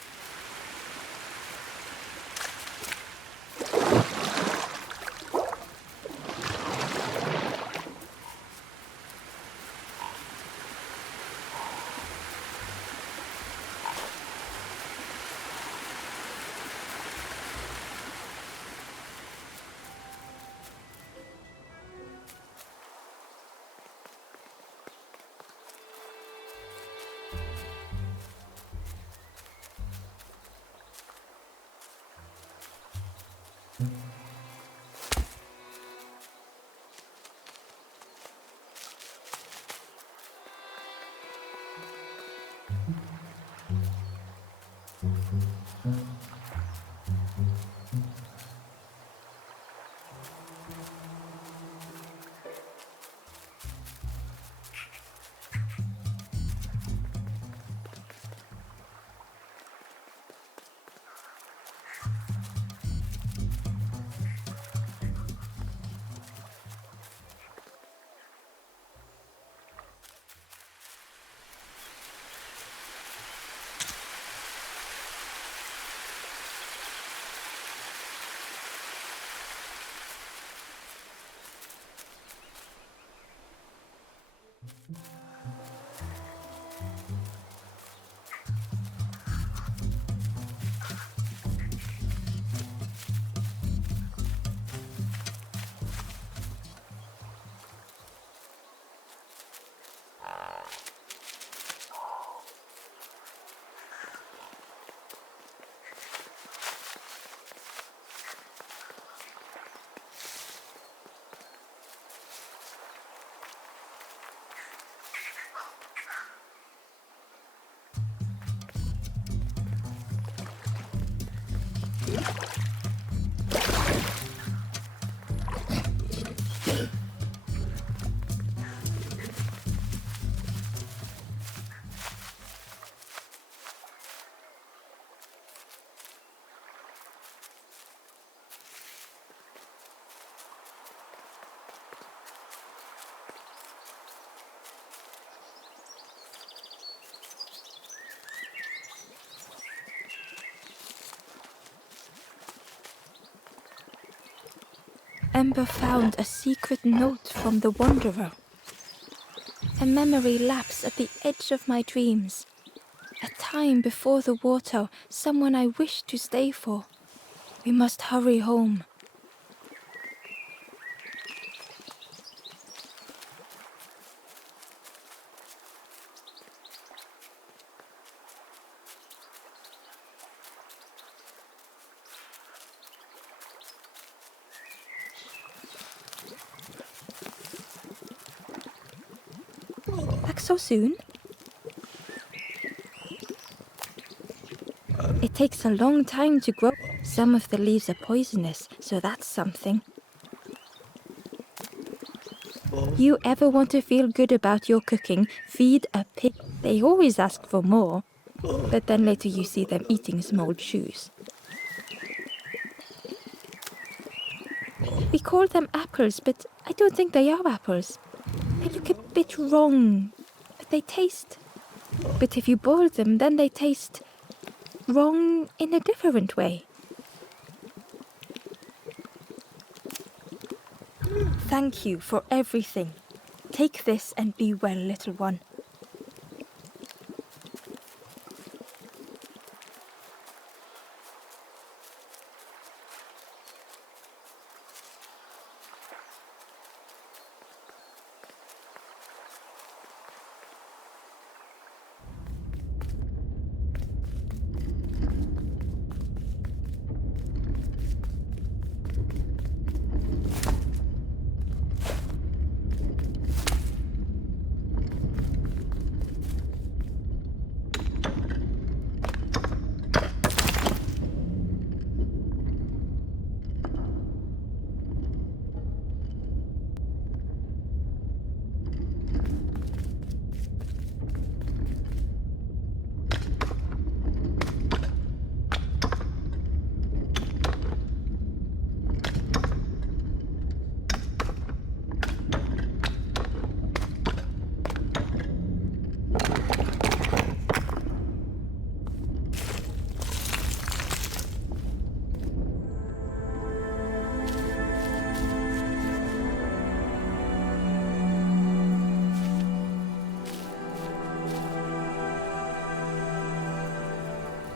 Ember found a secret note from the Wanderer. A memory lapse at the edge of my dreams. A time before the water, someone I wished to stay for. We must hurry home. Back so soon? It takes a long time to grow. Some of the leaves are poisonous, so that's something. You ever want to feel good about your cooking, feed a pig. They always ask for more, but then later you see them eating some old shoes. We call them apples, but I don't think they are apples. They look a bit wrong, but they taste. But if you boil them, then they taste wrong in a different way. Thank you for everything. Take this and be well, little one.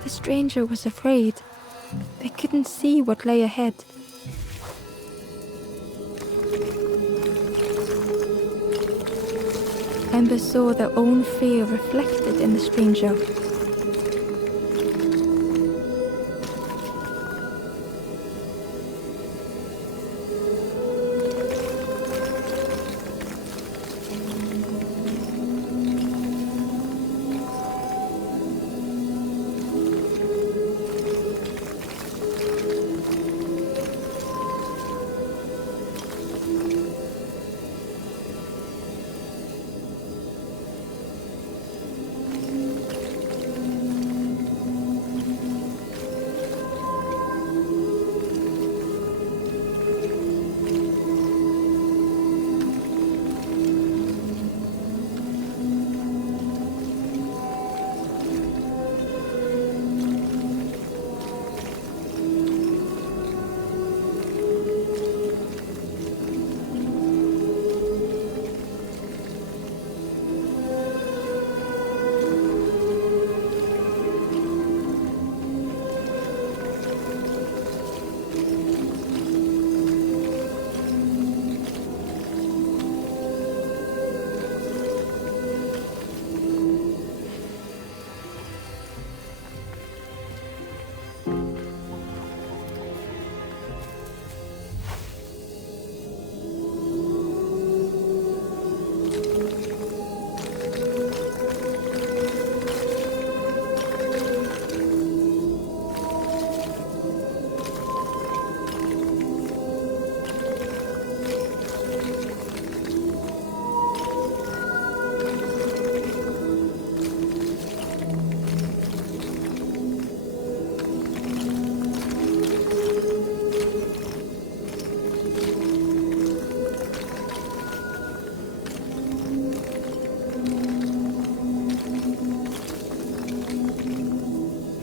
The stranger was afraid. They couldn't see what lay ahead. Ember saw their own fear reflected in the stranger.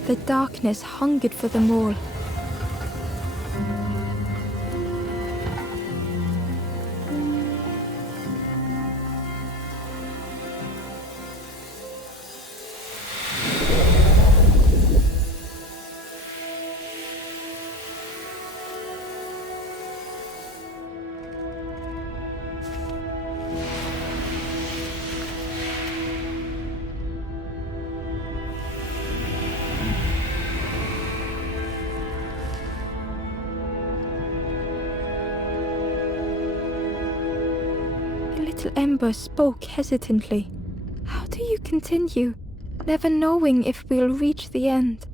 The darkness hungered for them all. Little Ember spoke hesitantly. How do you continue, never knowing if we'll reach the end?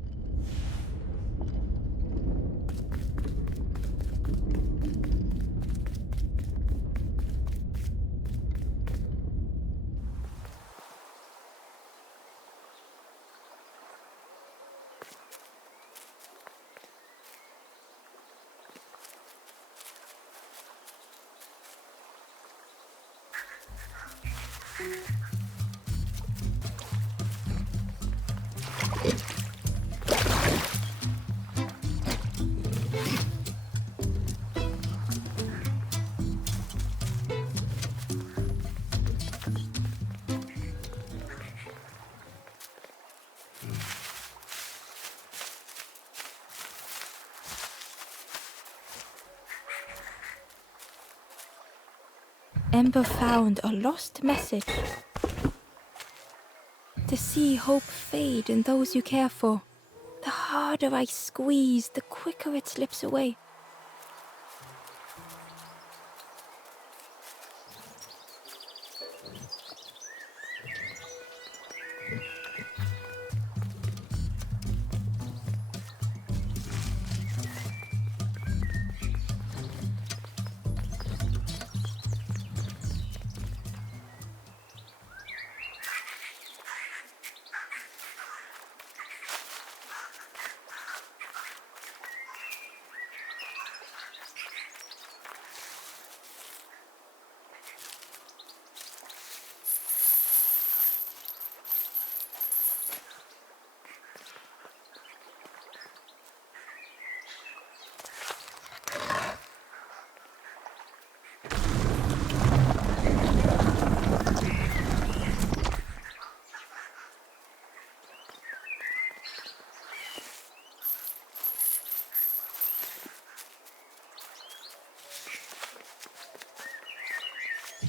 Ember found a lost message. To see hope fade in those you care for. The harder I squeeze, the quicker it slips away.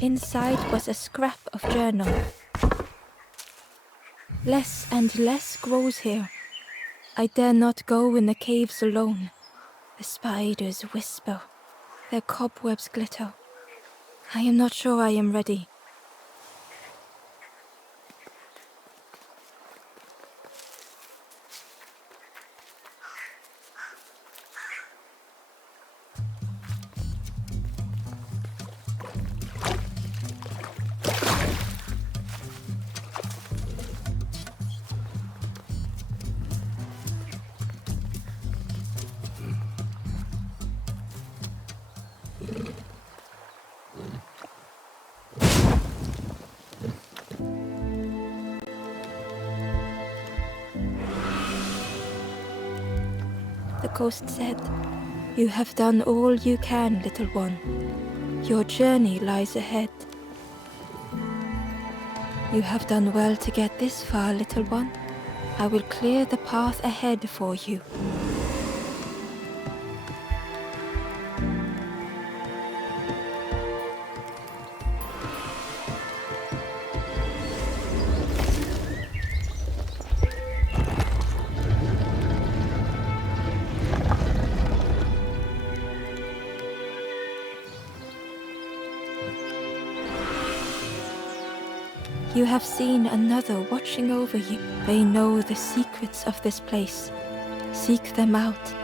Inside was a scrap of journal. Less and less grows here. I dare not go in the caves alone. The spiders whisper. Their cobwebs glitter. I am not sure I am ready. The ghost said, "You have done all you can, little one. Your journey lies ahead. You have done well to get this far, little one. I will clear the path ahead for you." You have seen another watching over you. They know the secrets of this place. Seek them out